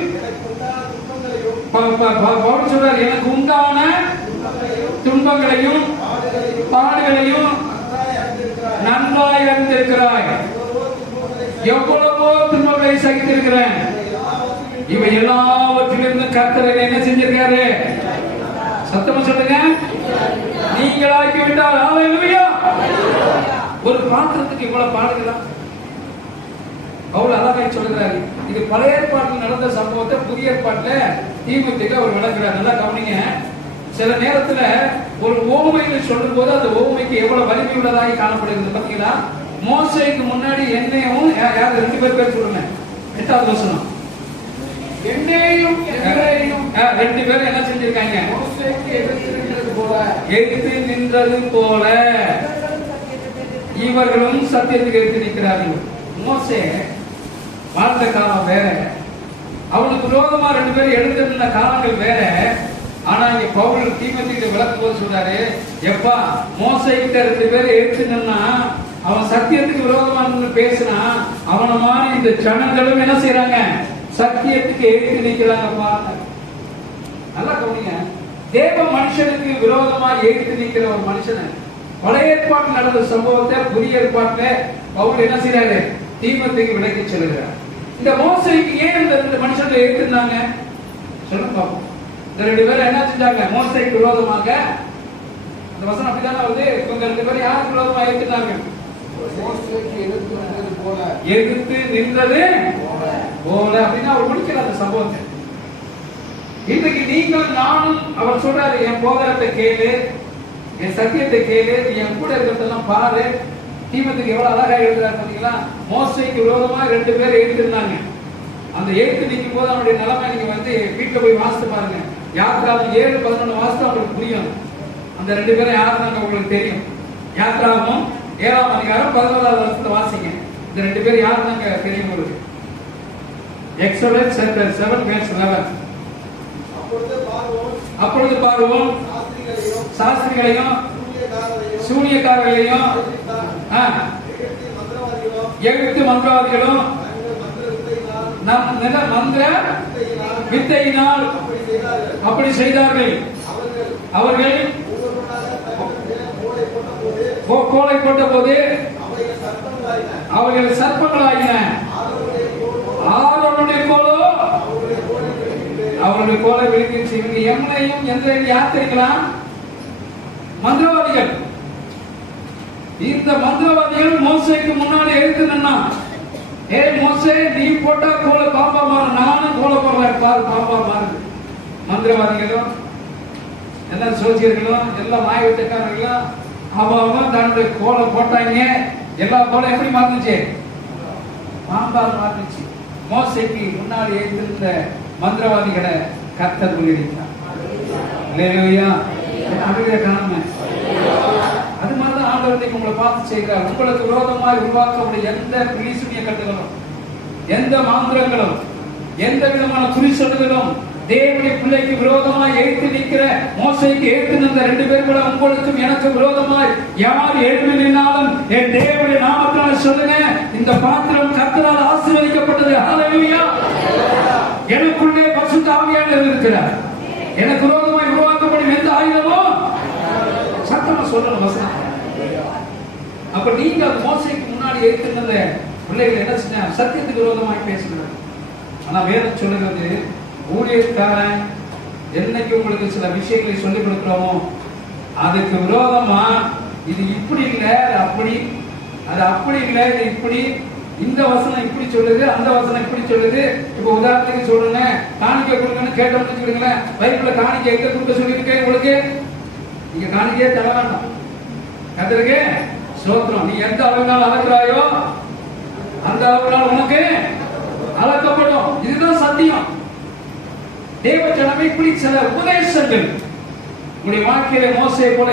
பவுல் சொல்றார், எனக்கு உண்டான துன்பங்களையும் பாடுகளையும் நன்றாய் அறிந்திருக்கிறாய். எவ்வளவோ துன்பங்களை சகித்திருக்கிறேன். இவை எல்லாவற்றிலிருந்து கர்த்தர் என்ன செஞ்சிருக்காரு? சத்தமா சொல்லுங்க. நீங்களாக்கி விட்டால். ஹல்லேலூயா. ஒரு பாத்திரத்துக்கு இவ்வளவு பாடுகளாம் பவுல் அழகாய் சொல்லுகிறாரு. இது பழைய ஏற்பாட்டில் நடந்த சம்பவத்தை புதிய ஏற்பாட்டுல தீமோத்தேயுக்கு அவர் விளக்குறார். நல்லா கவனிங்க. சில நேரத்துல ஒரு ஓமையில் சொல்லும் போது அந்த ஓமைக்கு எவ்வளவு வலிமை உள்ளதாய் காணப்படுகிறது பாத்தீங்களா? மோசேக்கு முன்னாடி என்னையும் யார் 2 பேர் சொல்லுங்க. 8வது வசனம். என்னையும் 2 பேர் என்ன செஞ்சிருக்காங்க? மோசேக்கு எதிர்த்து நின்றது போல இவர்களும் சத்தியத்துக்கு எதிர்த்து நிற்கிறார்கள். மோசே வாழ்ந்த காலம் வேற, அவனுக்கு விரோதமா 2 பேர் எழுந்து நின்ற காலங்கள் வேற. ஆனா இங்க பவுல் தீமோத்தேயுக்கு விளக்கும் போது சொல்றாரு, எப்பா மோசே கிட்ட 2 பேர் எடுத்து நின்னா அவன் சத்தியத்துக்கு விரோதமா பேசினா அவன மாதிரி இந்த ஜனங்களும் என்ன செய்யறாங்க? சத்தியத்துக்கு எதிர்த்து நிற்கிறாங்கப்பா. நல்லா கவனிங்க. தேவ மனுஷனுக்கு விரோதமா எதிர்த்து நிற்கிற ஒரு மனுஷனை பழைய ஏற்பாட்டில் நடந்த சம்பவத்தை புதிய ஏற்பாட்டில் பவுல் என்ன செய்யறாரு? தீமோத்தேயுக்கு விளக்கி சொல்லுகிறார். இந்த மோசேக்கு ஏன் இந்த 2 மனுஷர்கள் எதிர்த்தாங்க சொல்லுங்க பாப்போம். இந்த 2 பேரும் என்ன செஞ்சாங்க? மோசேக்கு விரோதமாக. இந்த வசனம் அப்படிதானே வருது. இவங்க 2 பேரும் யாருக்கு விரோதமா எதிர்த்தாங்க? எதிர்த்து நின்றது போல அப்படின்னு அவர் முடிக்கிற அந்த சம்பவத்தை. இன்றைக்கு நீங்கள் நானும் அவர் சொல்றாரு, என் போதகத்தை கேளு, என் சத்தியத்தை கேளு, என் கூட இருக்கிறதெல்லாம் பாரு. தீமத்துக்கு எவ்வளவு அழகா எழுதுறாரு பாத்தீங்களா? மோசைக்கு விரோதமா 2 பேர் எழுதிருந்தாங்க. அந்த எழுத்து நிற்கும் போது அவனுடைய நிலைமை நீங்க வந்து வீட்டுல போய் வாசித்து பாருங்க. யாத்ராகம் 7:11 வாசித்து உங்களுக்கு புரியும். அந்த 2 பேரும் யாருன்னு உங்களுக்கு தெரியும். யாத்ராகம் 7ஆம் அதிகாரம் 11வது வசனத்தை வாசிங்க. இந்த 2 பேர் யாருன்னு தெரியும் உங்களுக்கு. Exodus chapter 7 verse 11. அப்பொழுது பார்வோன் சாஸ்திரிகளையும் சூனியக்காரர்களையும் எகிப்து மந்திரவாதிகளும் மந்திர வித்தையினால் அப்படி செய்தார்கள். அவர்கள் கோலை போட்ட போது அவர்கள் சர்ப்பங்களாயின. ஆரோனுடைய கோலோ அவருடைய கோலை விழுங்கிச்சு. இவங்க எம்னையும் எந்திரையும் யார் தெரிக்கலாம்? மந்திரவாதிகள். இந்த மந்திரவாதிகள் மோசேக்கு முன்னாடி எடுத்து நின்னா, ஏ மோசே, நீ போட்டா கோலை பாம்பா மாறு, நானும் கோலை போடுறேன் பாரு, பாம்பா மாறுது. மந்திரவாதிகளும் எல்லாம் சோசியர்களும் எல்லாம் மாய வித்தக்காரர்களும் அவன் தன்னுடைய கோலை போட்டாங்க. எல்லா கோலம் எப்படி மாறுச்சு? பாம்பால் மாறுச்சு. மோசைக்கு முன்னாடி எழுந்திருந்த மந்திரவாதிகளை கர்த்தர் முறியடித்தார். அது மாதிரிதான் ஆண்டவர் உங்களை பார்த்து செய்கிறார். உங்களுக்கு விரோதமாக உருவாக்கக்கூடிய எந்த பிரிசூனிய கட்டுகளும், எந்த மாந்திரங்களும், எந்த விதமான குறிச்சொல்லுகளும் தேவனுடைய பிள்ளைக்கு விரோதமாய் எழுத்து நிற்கிற மோசைக்கு எழுத்து நின்ற 2 பேர் கூட உங்களுக்கும் எனக்கு விரோதமாய் யார் எழுத்து நின்னாலும் என் தேவனுடைய நாமத்தினால் சொல்லுங்க, இந்த பாத்திரம் கர்த்தரால் ஆசீர்வதிக்கப்பட்டது. ஹல்லேலூயா. எனக்குள்ளே பரிசுத்த ஆவியானவர் இருக்கிறார். எனக்கு விரோதமாய் உருவாக்கப்படும் எந்த ஆயுதமும் சத்தமா சொல்லணும் வசனம். அப்ப நீங்க மோசைக்கு முன்னாடி எழுத்து பிள்ளைகள் என்ன செஞ்ச? சத்தியத்துக்கு விரோதமாய் பேசுகிறார். ஆனா வேதம் சொல்லுகிறது, ஊழியக்காரன் என்னைக்கு உங்களுக்கு சில விஷயங்களை சொல்லிக் கொடுக்கிறோமோ அதுக்கு விரோதமா இது இப்படி இல்ல, அப்படி, அது அப்படி இல்ல, இது இப்படி, இந்த வசனம் இப்படி சொல்லுது, அந்த வசனம் இப்படி சொல்லுது. இப்ப உதாரணத்துக்கு சொல்லுங்க, காணிக்கை கொடுங்கன்னு கேட்டோம்னு சொல்லுங்களேன். பைபிள்ல காணிக்கை எங்க கொடுக்க சொல்லியிருக்கேன் உங்களுக்கு? நீங்க காணிக்கையே தர வேண்டாம். கர்த்தருக்கு ஸ்தோத்திரம். நீ எந்த அளவுனால அளக்கிறாயோ அந்த அளவுனால உனக்கு அளக்கப்படும். இதுதான் சத்தியம். தேவ ஜனமே இப்படி சில உபதேசங்கள் உங்களுடைய வாழ்க்கையில மோசையை போல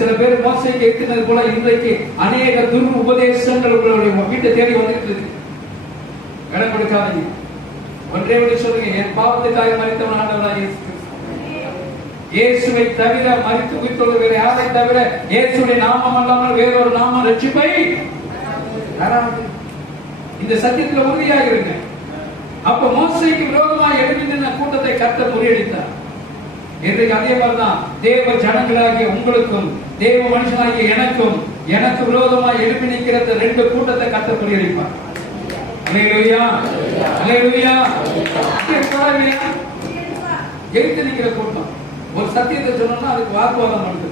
சில பேர் மோசைக்கு எத்தினது போல இன்றைக்கு அநேக துர் உபதேசங்கள் உங்களுடைய வீட்டை தேடி வந்துட்டு இருக்கு. இடம் கொடுக்காதீங்க. ஒன்றே விட சொல்லுங்க, என் பாவத்துக்காக மரித்தவன் ஆண்டவராக இயேசுவை தவிர மரித்து உயிர்த்தொழுகிற வேற யாரை தவிர இயேசுடைய நாமம் அல்லாமல் வேறொரு நாமம் ரட்சிப்பை தராது. இந்த சத்தியத்துல உறுதியாக இருங்க. அப்ப மோசைக்கு விரோதமாக எழுப்பி நின்ற கூட்டத்தை கர்த்தர் முறியடித்தார். இன்றைக்கு அதே மாதிரிதான் தேவ ஜனங்களாகிய உங்களுக்கும் தேவ மனுஷனாகிய எனக்கும் எனக்கு விரோதமாக எழுப்பி நிற்கிற 2 கூட்டத்தை கர்த்தர் முறியடிப்பார். அல்லேலூயா, அல்லேலூயா. எழுத்து நிற்கிற கூட்டம் ஒரு சத்தியத்தை சொன்னோம்னா அதுக்கு வாக்குவாதம் பண்ணுது.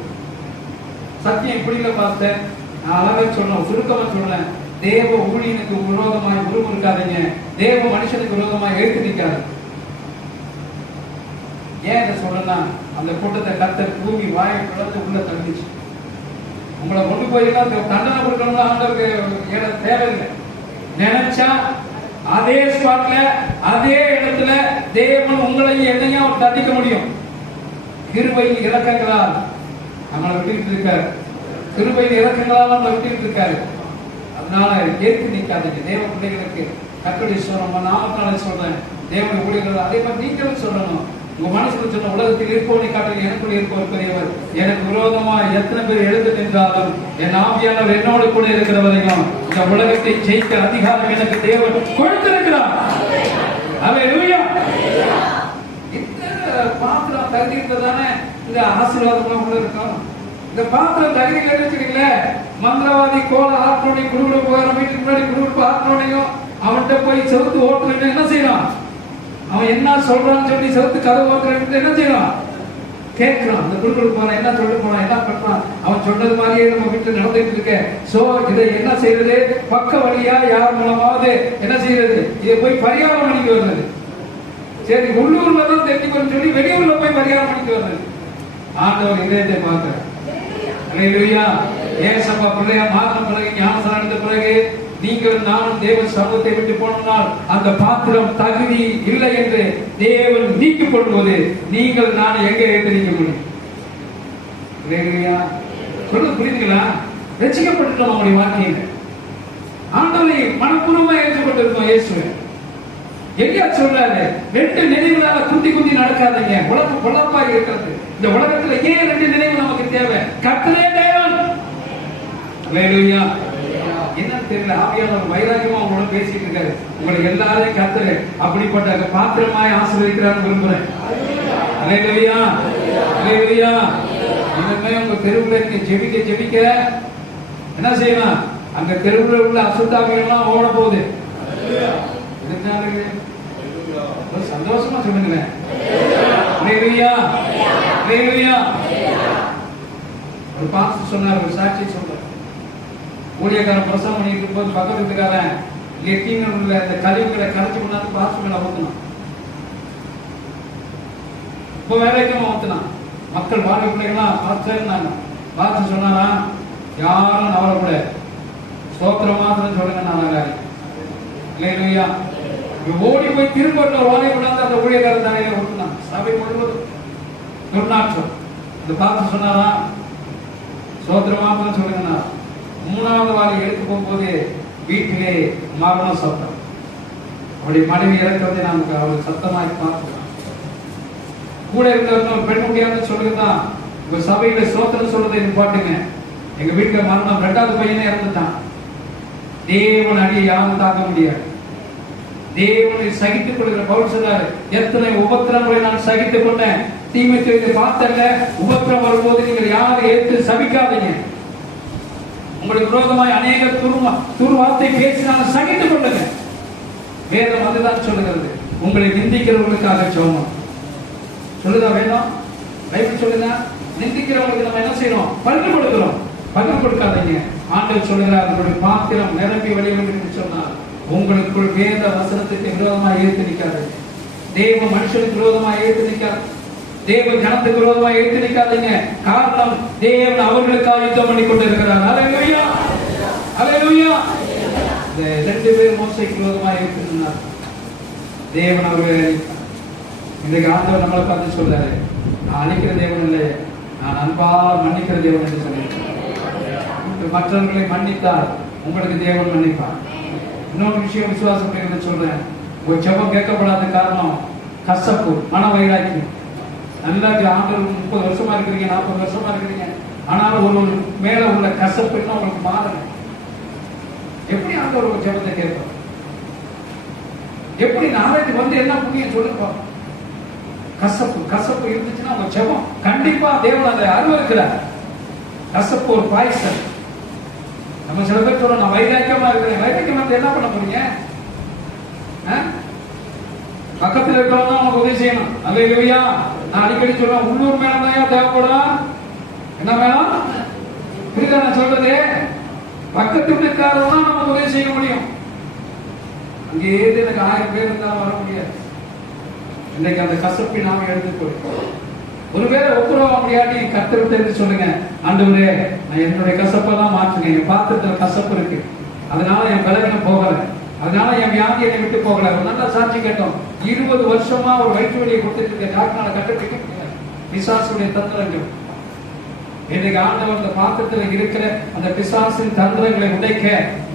சத்தியம் இப்படி இல்ல பார்த்தேன், நான் அழகா சொன்னோம், சுருக்கமா சொன்னேன். தேவ ஊழியனுக்கு விரோதமாய் முறுமுறுக்காதீங்க. தேவ மனுஷனுக்கு விரோதமாய் எழுத்து நிற்காது. ஏன் இதை சொல்லணும்னா, அந்த கூட்டத்தை கர்த்தர் பூமி வாயை பிளந்து உள்ள தள்ளிச்சு. உங்களை கொண்டு போயெல்லாம் தண்டனை கொடுக்கணும்னு ஆண்டவருக்கு தேவையில்லை. நினைச்சா அதே ஸ்பாட்ல அதே இடத்துல தேவன் உங்களையும் என்னையும் அவர் தண்டிக்க முடியும். கிருபையின் இறக்கங்களால் நம்மளை விட்டுட்டு இருக்காரு. கிருபையின் இறக்கங்களால் நம்மளை விட்டுட்டு இருக்காரு. அதனால ஏற்று நிற்காதீங்க. தேவ பிள்ளைகளுக்கு கர்த்தருடைய சொல்றோம், நாமத்தால சொல்றேன். தேவனுடைய ஊழியர்கள் அதே மாதிரி நீங்களும் சொல்லணும். உங்க மனசுல சொன்ன உலகத்தில் இருப்பவனை காட்டில் எனக்குள்ள இருப்பவர் பெரியவர். எனக்கு விரோதமா எத்தனை பேர் எழுந்து நின்றாலும் என் ஆவியானவர் என்னோடு கூட இருக்கிற வரைக்கும் இந்த உலகத்தை ஜெயிக்க அதிகாரம் எனக்கு தேவன் கொடுத்திருக்கிறார். அல்லேலூயா. இந்த பாத்திரம் தகுதி இருந்ததானே இந்த ஆசீர்வாதமா கூட இருக்கும். இந்த பாத்திரம் தகுதி கிடைச்சிருக்கீங்களே, மந்திரவாதி கோல ஆற்றோனை குடுகுடு போகிற வீட்டுக்கு முன்னாடி குடுகுடு ஆற்றோனையும் அவன்கிட்ட போய் செவுத்து ஓட்டுறேன்னு என்ன செய்யறான்? அவன் என்ன சொல்றான்னு சொல்லி செவுத்து கதவு ஓட்டுறேன் என்ன செய்யறான்? கேட்கிறான். அந்த குழுக்களுக்கு போறான், என்ன சொல்ல போறான், என்ன பண்றான், அவன் சொன்னது மாதிரியே நம்ம வீட்டுல நடந்துட்டு இருக்க. சோ இதை என்ன செய்யறது? பக்க வழியா யார் மூலமாவது என்ன செய்யறது? இதை போய் பரிகாரம் பண்ணிட்டு வருது. சரி, உள்ளூர்ல தான் தெரிஞ்சுக்கணும்னு சொல்லி வெளியூர்ல போய் பரிகாரம் பண்ணிட்டு வருது. ஆண்டவர் இதயத்தை பார்க்கிறார். அல்லேலூயா. ஏசப்பா பிள்ளையா மாறின பிறகு, ஞானஸ்நானம் எடுத்த பிறகு நீங்கள் நானும் தேவன் சமூகத்தை விட்டு போனால் அந்த பாத்திரம் தகுதி இல்லை என்று தேவன் நீக்கிக் கொள்வது நீங்கள் நான் எங்க எடுத்து நீக்க முடியும்? சொல்றது புரியுதுங்களா? ரட்சிக்கப்பட்டுட்டோம். நம்முடைய வாழ்க்கையில ஆண்டவரை மனப்பூர்வமா ஏற்றுக்கொண்டிருக்கோம். இயேசுவை எங்கேயா சொல்றாரு, ரெண்டு நினைவுனால குந்தி குந்தி நடக்காதீங்க. உலகம் பொழப்பா இருக்கிறது. இந்த உலகத்துல ஏன் ரெண்டு நினைவு நமக்கு தேவை? கர்த்தரே தேவன். அல்லேலூயா. என்னன்னு தெரியல, ஆவியானவர் வைராகியமா உங்களோட பேசிட்டு இருக்காரு. உங்களை எல்லாரையும் கர்த்தர் அப்படிப்பட்ட பாத்திரமாய் ஆசீர்வதிக்கிறான்னு விரும்புறேன். அல்லேலூயா, அல்லேலூயா. இனிமே உங்க தெருவுல இருக்க ஜெபிக்க ஜெபிக்க என்ன செய்யலாம்? அங்க தெருவுல உள்ள அசுத்தாவியெல்லாம் ஓட போகுது. சந்தோஷமா சொல்லுங்களேன். அல்லேலூயா, அல்லேலூயா. ஒரு பாஸ்டர் சொன்னார், ஒரு சாட்சி சொல்றார். ஊழியக்காரன் பிரசவம் பண்ணிட்டு இருக்கும்போது பக்கத்து வீட்டுக்காரன் லெட்டின் உள்ள அந்த கழிவுகளை கரைச்சி கொண்டாந்து பாஸ்டர் மேல ஊத்தினான். இப்ப வேலைக்கும் ஊத்தினான். மக்கள் வாழை பிள்ளைகள்லாம் பார்த்தாங்க. பார்த்து சொன்னாரா, யாரும் நவரக்கூட ஸ்தோத்திரம் மாத்திரம் சொல்லுங்க. நான் அல்லேலூயா. ஓடி போய் திரும்ப வாழை கொண்டாந்து அந்த ஊழியக்காரன் தலையில ஊத்தினான். சபை முழுவதும் துர்நாற்றம். இந்த பார்த்து சொன்னாரா, ஸ்தோத்திரம் மாத்திரம் சொல்லுங்க. மூணாவது வாழை எடுத்து போகும்போது வீட்டிலே மரண சத்தம். அவருடைய மனைவி இறக்கிறதை நமக்கு அவருடைய சத்தமாக பார்க்கலாம். கூட இருக்கிற பெண் முடியாது சொல்லுதான், உங்க சபையில ஸ்தோத்திரம் சொல்றதை நிப்பாட்டுங்க. எங்க வீட்டுல மரணம், 2வது பையனே இறந்துட்டான். தேவன் அடியை யாரும் தாக்க முடியாது. தேவனை சகித்துக் கொள்கிற பவுல் சொல்றாரு, எத்தனை உபத்திரங்களை நான் சகித்துக் கொண்டேன். தீமைக்கு பார்த்தல, உபத்திரம் வரும்போது நீங்கள் யாரை ஏற்று சபிக்காதீங்க. உங்களுக்கு விரோதமாய் அநேக துர்வார்த்தை பேசினாலும் சகித்துக் கொள்ளுங்க. வேதம் அதுதான் சொல்லுகிறது. உங்களை நிந்திக்கிறவர்களுக்காக ஜெபம் சொல்லுதா வேணும்? பைபிள் சொல்லுங்க. நிந்திக்கிறவங்களுக்கு நம்ம என்ன செய்யணும்? பங்கு கொடுக்கிறோம். பங்கு கொடுக்காதீங்க. ஆண்டவர் சொல்லுகிறார், உங்களுடைய பாத்திரம் நிரம்பி வழியும் என்று சொன்னார். உங்களுக்குள் வேத வசனத்துக்கு விரோதமாக ஏற்று நிற்காது. தேவ மனுஷனுக்கு விரோதமாக ஏற்று நிற்காது. தேவ ஜனத்துக்கு விரோதமாக ஏற்று நிற்காதீங்க. காரணம், தேவன் அவர்களுக்காக யுத்தம் பண்ணி கொண்டு இருக்கிறார். அல்லேலூயா, அல்லேலூயா. இந்த 2 பேர் மோசேக்கு விரோதமாக ஏற்று நின்றார். தேவன் அவர்களை இன்றைக்கு ஆண்டவர் நம்மளை பார்த்து சொல்றாரு, நான் அழிக்கிற தேவன் இல்லை, நான் அன்பால் மன்னிக்கிற தேவன் என்று சொல்லியிருக்கேன். மற்றவர்களை மன்னித்தால் உங்களுக்கு தேவன் மன்னிப்பார். இன்னொரு விஷயம் விசுவாசம் சொல்றேன். உங்க ஜெபம் கேட்கப்படாத காரணம் கசப்பு, மன வைராக்கியம். நல்லா ஆண்டவர் 30 வருஷமா இருக்கிறீங்க, 40 வருஷமா இருக்கிறீங்க, ஆனாலும் ஒரு மேல உள்ள கசப்பு இன்னும் உங்களுக்கு மாறல. எப்படி ஆண்டவர் ஒரு ஜெபத்தை கேட்பார்? எப்படி நாளைக்கு வந்து என்ன புண்ணியம் சொல்லுப்பா? கசப்பு கசப்பு இருந்துச்சுன்னா உங்க ஜெபம் கண்டிப்பா தேவன் அதை அருவருக்கிறார். கசப்பு ஒரு பாய்சன். நம்ம சில பேர் சொல்றோம், நான் வைராக்கியமா இருக்கிறேன். வைராக்கியம் வந்து என்ன பண்ண போறீங்க? பக்கத்தில் இருக்கிறவங்க அவங்க உதவி செய்யணும். அல்லேலூயா. நான் அடிக்கடி சொல்றேன், உள்ளூர் மேலம் தான் தேவைப்படும். என்ன மேலம்? புரியுதா நான் சொல்றது? பக்கத்தில் இருக்காரவங்க நம்ம உதவி செய்ய முடியும். அங்கே ஏது எனக்கு 1000 பேர் இருந்தாலும் வர முடியாது. இன்னைக்கு அந்த கசப்பை நாம எடுத்துக்கொள்ளும். ஒருவேளை ஒப்புரவ முடியாட்டி கர்த்தர் தெரிந்து சொல்லுங்க, ஆண்டவரே நான் என்னுடைய கசப்பை தான் மாற்றுங்க. என் பாத்திரத்துல கசப்பு இருக்கு, அதனால என் பலவீனம் போகல, அதனால என் வியாதி என்னை விட்டு போகல. ஒரு நல்ல சாட்சி கேட்டோம். 20 வருஷமா ஒரு வயிற்று வலியை கொடுத்துட்டு இருக்க டாக்டரால கண்டுபிடிக்க பிசாசுடைய தந்திரங்கள். இன்றைக்கு ஆண்டவர் அந்த பாத்திரத்தில் இருக்கிற அந்த பிசாசின் தந்திரங்களை உடைக்க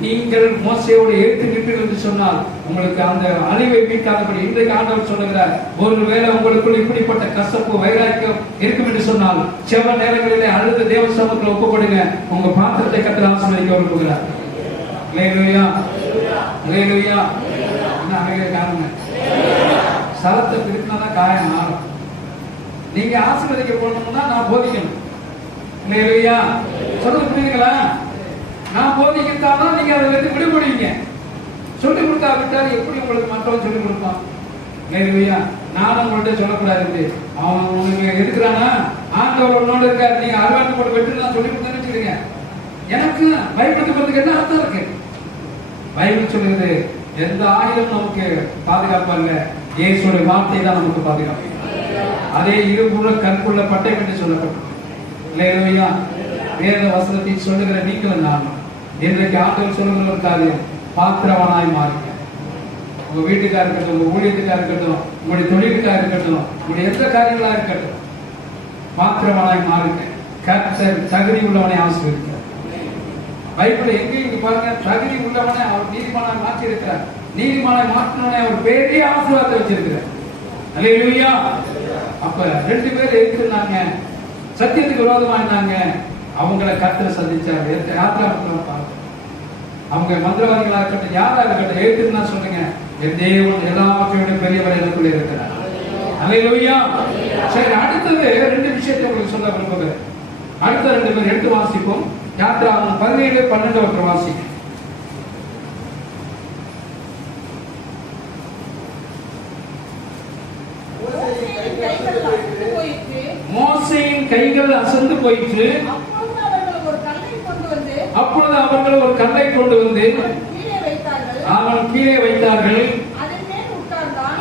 நீங்கள் மோசையோடு ஏற்றுக்கிட்டீர்கள் என்று சொன்னால் உங்களுக்கு அந்த அழிவை மீட்காதபடி இன்றைக்கு ஆண்டவர் சொல்லுகிறார், ஒருவேளை உங்களுக்குள் இப்படிப்பட்ட கசப்பு வைராக்கியம் இருக்கும் என்று சொன்னால் செவ நேரங்களிலே அழுது தேவ சமூகத்தில் ஒப்புக்கொடுங்க. உங்க பாத்திரத்தை கர்த்தர் ஆசீர்வதிக்க விரும்புகிறார். அல்லேலூயா, அல்லேலூயா. என்ன அமைதியா காணுங்க. சலத்தை பிரிக்கினாதான் காயம் ஆகும். நீங்க ஆசீர்வதிக்க போனோம்னா நான் போதிக்கணும். அல்லேலூயா. சொல்றது புரியுதுங்களா? நான் போதிக்கிட்டாலும் நீங்க அதுல இருந்து விடுபடுவீங்க. சொல்லிக் கொடுத்தா விட்டால் எப்படி உங்களுக்கு மற்றவங்க சொல்லிக் கொடுப்பான்? நானும் உங்கள்கிட்ட சொல்லக்கூடாது, அவன் உங்களுக்கு இருக்கிறானா ஆண்டவர் உன்னோட இருக்காரு, நீங்க அருவாட்டு போட்டு வெட்டுலாம் சொல்லி வச்சுக்கிறீங்க. எனக்கு பயப்பட்டுக்கிறதுக்கு என்ன அர்த்தம் இருக்கு? பைபிள் சொல்லுது, எந்த ஆயுதம் நமக்கு பாதுகாப்பா இல்ல, இயேசுடைய வார்த்தை தான் நமக்கு பாதுகாப்பு. அதே இருபுற கற்குள்ள பட்டயம் என்று சொல்லப்பட்டது. வேத வசனத்தை சொல்லுகிற நீங்களும் நானும் இன்றைக்கு ஆண்டவர் சொல்லுகிற ஒரு காரியம், பாத்திரவனாய் மாறுங்க. உங்க வீட்டுக்கா இருக்கட்டும், உங்க ஊழியத்துக்கா இருக்கட்டும், உங்களுடைய தொழிலுக்கா இருக்கட்டும், உங்களுடைய எந்த காரியங்களா இருக்கட்டும், பாத்திரவனாய் மாறுங்க. கர்த்தர் தகுதி உள்ளவனை ஆசீர்வதிக்கிறார். பைபிள் எங்கேயும் பாருங்க, தகுதி உள்ளவனை அவர் நீதிமானாய் மாற்றி இருக்கிறார். நீதிமானாய் மாற்றினவனை அவர் பெரிய ஆசீர்வாதத்தை வச்சிருக்கிறார். அல்லேலூயா. அப்ப 2 பேர் எதிர்த்துனாங்க, சத்தியத்துக்கு விரோதமா இருந்தாங்க. அவங்கள கர்த்தர் சந்திச்சாரு. அவங்க மந்திரவாதிகளா இருக்கட்டும், யாரா இருக்கட்டும், எழுத்துனா சொல்லுங்க, என் தேவன் எல்லாவற்றையும் பெரியவர் எனக்குள்ள இருக்கிறார். அல்லேலூயா. சரி, அடுத்தது 2 விஷயத்தை உங்களுக்கு சொல்ல விரும்புகிறேன். அடுத்த 2 பேர் எடுத்து வாசிப்போம். யாத்திராகமம் 17:12 ஒருத்தர் வாசிக்கும். மோசேயின் கைகள் அசந்து போயிற்று. அப்பொழுது அவர்கள் ஒரு கல்லை கொண்டு வந்து அவன் கீழே வைத்தார்கள்.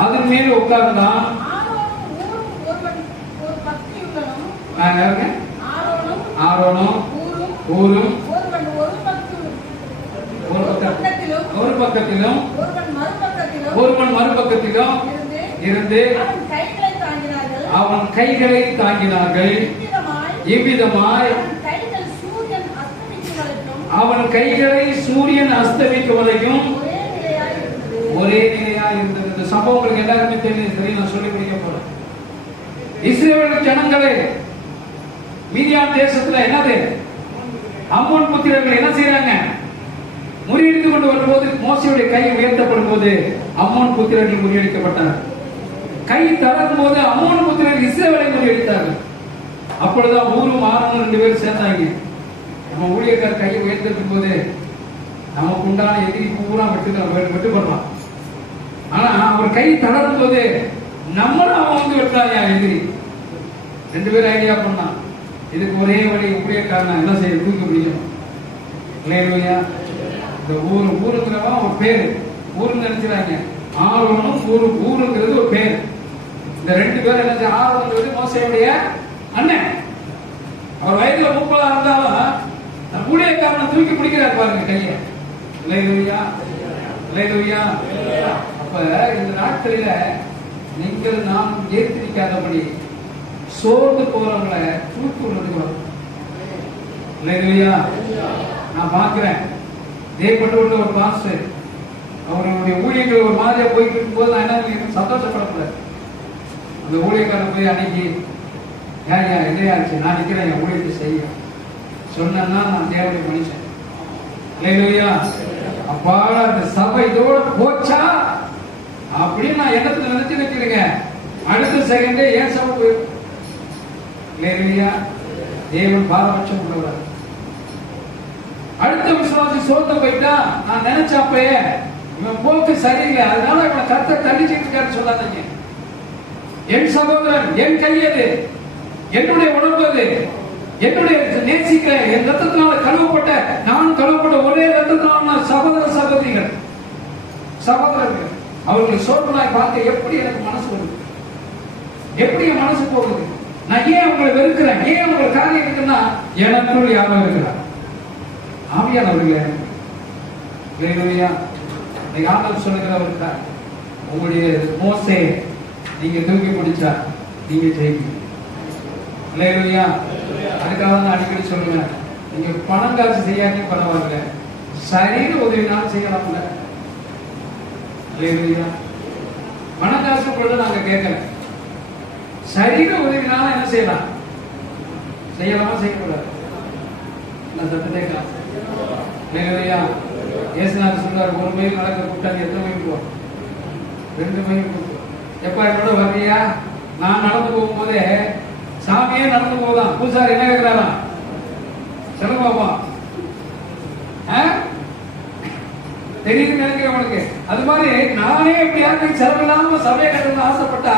அதன் மேல் உட்கார்ந்தான். ஆரோனும் ஊரும் ஒரு பக்கத்திலும் ஒருவன் மறுபக்கத்திலும் இருந்து அவன் கைகளை தாங்கினார்கள். இவ்விதமாய் அவன் கைகளை சூரியன் அஸ்தமிக்கும் வரைக்கும் ஒரே நிலையா இருந்தது. இந்த சம்பவங்களுக்கு எல்லாருமே தெரியும். சரி, நான் சொல்லி முடிக்க போறேன். இஸ்ரவேல் ஜனங்களே மீதியான் தேசத்துல என்னது, அம்மோன் புத்திரர்கள் என்ன செய்யறாங்க, முறியடித்துக் கொண்டு வரும்போது மோசேயுடைய கை உயர்த்தப்படும் போது அம்மோன் புத்திரர்கள் முறியடிக்கப்பட்டார்கள். கை தளரும் போது அம்மோன் புத்திரர்கள் இஸ்ரவேலை முறியடித்தார்கள். அப்பொழுதுதான் ஊரும் ஆரோனும் 2 பேரும் சேர்ந்தாங்க. நம்ம ஊழியக்கார கையை உயர்த்திருக்கும் போது நமக்கு உண்டான எதிரி பூரா வெட்டு பண்ணலாம். ஆனா அவர் கை தளரும் போது நம்மளும் அவன் வந்து வெட்டுறாங்க எதிரி. 2 பேரும் ஐடியா பண்ணான். இதுக்கு ஒரே வழி, ஊழியக்காரன் என்ன செய்ய, தூக்கி பிடிக்கணும். இல்லையா? இந்த ஊருங்கிறவன் ஒரு பேரு, ஊருன்னு நினைச்சுறாங்க. ஆரோனும் ஊருங்கிறது ஒரு பேர். இந்த 2 பேரும் என்ன, ஆரோனுங்கிறது மோசேயுடைய அண்ணன். அவர் வயதுல 30 இருந்தாலும் ஊழியக்காரனை தூக்கி பிடிக்கிறார் பாருங்க கைய. இல்லையா? அப்ப இந்த நாட்களில நீங்கள் நாம் ஏற்றிக்காதபடி சோர்ந்து போறவங்களை தூக்கி விடுறதுக்கு வரும். இல்லையா? நான் பாக்குறேன், தேவப்பட்டு ஒரு பாஸ்டர் அவருடைய ஊழியர்கள் ஒரு மாதிரியா போயிட்டு இருக்கும் போது நான் என்ன சந்தோஷப்படக்கூடாது. அந்த ஊழியக்காரன் போய் அன்னைக்கு என்னையாச்சு, நான் நிக்கிறேன் என் ஊழியத்தை செய்ய சொன்னா நான் தேவனுடைய மனுஷன். இல்லையா? அப்பா அந்த சபை இதோட போச்சா அப்படின்னு நான் எண்ணத்துல நினைச்சு நிக்கிறேங்க. அடுத்த செகண்டே ஏன் சபை போயிடும். இல்லையா? தேவன் பாரபட்சம் உள்ளவர். அடுத்த விசுவாசி சோர்ந்து போயிட்டா நான் நினைச்சப்பயே இவன் போக்கு சரியில்லை, அதனால இவனை கர்த்தர் தள்ளிச்சிட்டு இருக்காரு சொல்லாதீங்க. என் சகோதரன், என் கையது, என்னுடைய உணர்வு அது, என்னுடைய நேசிக்கிற என் ரத்தத்தினால கழுவப்பட்ட, நான் கழுவப்பட்ட ஒரே ரத்தத்தினால சகோதரர்கள் அவர்கள் சோர்வனாய் பார்க்க எப்படி எனக்கு மனசு வருது, எப்படி என் மனசு போகுது. நான் ஏன் அவங்களை வெறுக்கிறேன், ஏன் அவங்களை காரியம் இருக்குன்னா எனக்குள் யாரும் இருக்கிறார், ஆவியானவர்களே. ஆண்டவர் சொல்லுகிறவர், உங்களுடைய மோசே நீங்க தூக்கி பிடிச்சா நீங்க ஜெயிப்பீங்க. அதுக்காக தான் அடிக்கடி சொல்லுவேன், நீங்க பணம் காசு செய்யாதே பரவாயில்ல, சரீர உதவினாலும் செய்யலாம்ல. பணம் காசு கூட நாங்க கேட்கல, சரீர உதவினாலும் என்ன செய்யலாம், செய்யலாமா செய்யக்கூடாது. சத்தத்தை ஏசுநாதர் சொல்றாரு, 1 மைல் நடக்க கூட்டாங்க, எத்தனை மைல் போவோம், 2 மைல் போவோம். எப்ப என்னோட வர்றியா, நான் நடந்து போகும்போதே சாமியே நடந்து போதான், பூசாரி என்ன கேட்கிறாரா, சொல்லுங்க பாப்பா, தெரியுதுன்னு நினைக்கிறவனுக்கு. அது மாதிரி நானே எப்படியாவது செலவில்லாம சபையை கட்டணும்னு ஆசைப்பட்டா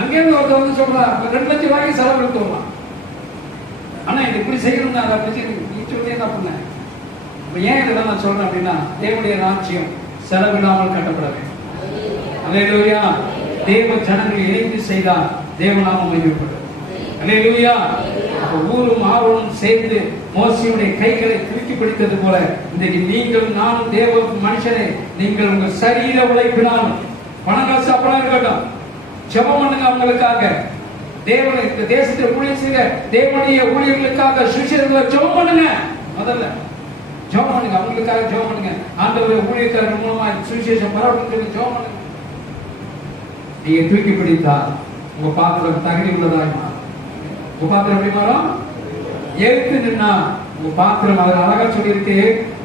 அங்கேருந்து ஒருத்தர் வந்து சொல்றான் 2 லட்சம் ரூபாய்க்கு செலவு எடுத்துடலாம். ஆனா இது இப்படி செய்யணும்னு அதை பற்றி நீ சொல்லி என்ன பண்ண? ஏன் இதெல்லாம் நான் சொல்றேன் அப்படின்னா, தேவனுடைய ராஜ்யம் செலவில்லாமல் கட்டப்பட வேண்டும். அல்லேலூயா. தேவ ஜனங்களை இணைந்து செய்தால் தேவநாமம் மகிமைப்படும். அல்லேலூயா. ஊரும் ஆர்வமும் சேர்ந்து மோசேயுடைய கைகளை தூக்கி பிடித்தது போல இன்றைக்கு நீங்கள் நானும் தேவ மனுஷனை நீங்கள் உங்கள் சரீர உழைப்பினாலும் பணம் காசு அப்பெல்லாம் இருக்கட்டும், ஜெபம் பண்ணுங்க. அவங்களுக்காக தேவனை இந்த தேசத்தை ஊழியம் செய்ய தேவனுடைய ஊழியர்களுக்காக சுவிசேஷங்களை ஜெபம் பண்ணுங்க. முதல்ல ஜெபம் பண்ணுங்க, அவங்களுக்காக ஜெபம் பண்ணுங்க. ஆண்டவருடைய ஊழியக்காரர்கள் மூலமா சுவிசேஷம் பரவட்டும் ஜெபம் பண்ணுங்க. நீங்க தூக்கி பிடித்தால் உங்க பாத்திரம் தகுதி உள்ளதாய் மாறும். உங்க பாத்திரம் எப்படி மாறும்? எழுத்து நின்னா உங்க பாத்திரம். அவர் அழகா சொல்லியிருக்கு.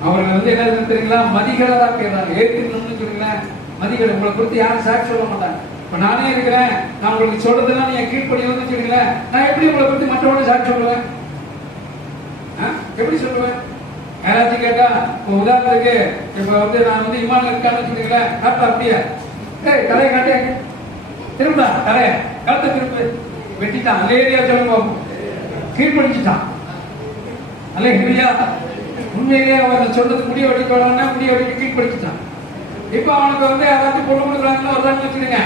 அவர்கள் வந்து என்ன தெரியுங்களா, மதிகளா கேட்கிறாங்க. எழுத்து நின்னு சொல்லுங்களேன், மதிகள். உங்களை குறித்து யாரும் சாட்சி சொல்ல மாட்டாங்க. இப்ப நானே இருக்கிறேன், நான் உங்களுக்கு சொல்றதுலாம் நீங்க கீழ்ப்படி வந்து சொல்லுங்களேன், நான் எப்படி உங்களை குறித்து மற்றவங்க சாட்சி சொல்லுவேன்? எப்படி சொல்லுவேன்? யாராச்சும் கேட்டா, உதாரணத்துக்கு இப்ப வந்து நான் வந்து இமான் இருக்கான்னு சொல்லுங்களேன், காட்டா அப்படியே தலையை காட்டே திரும்ப தலைய கழுத்தை திரும்ப வெட்டிட்டான். அல்லேலூயா சொல்லுங்க. கீழ்படிச்சுட்டான். அல்லேலூயா. உண்மையிலேயே அவன் சொல்றது முடிய வெட்டிக்கொள்ளா முடிய வெட்டி கீழ்படிச்சுட்டான். இப்ப அவனுக்கு வந்து யாராச்சும் பொண்ணு கொடுக்குறாங்கன்னு வர்றாங்கன்னு வச்சுடுங்க.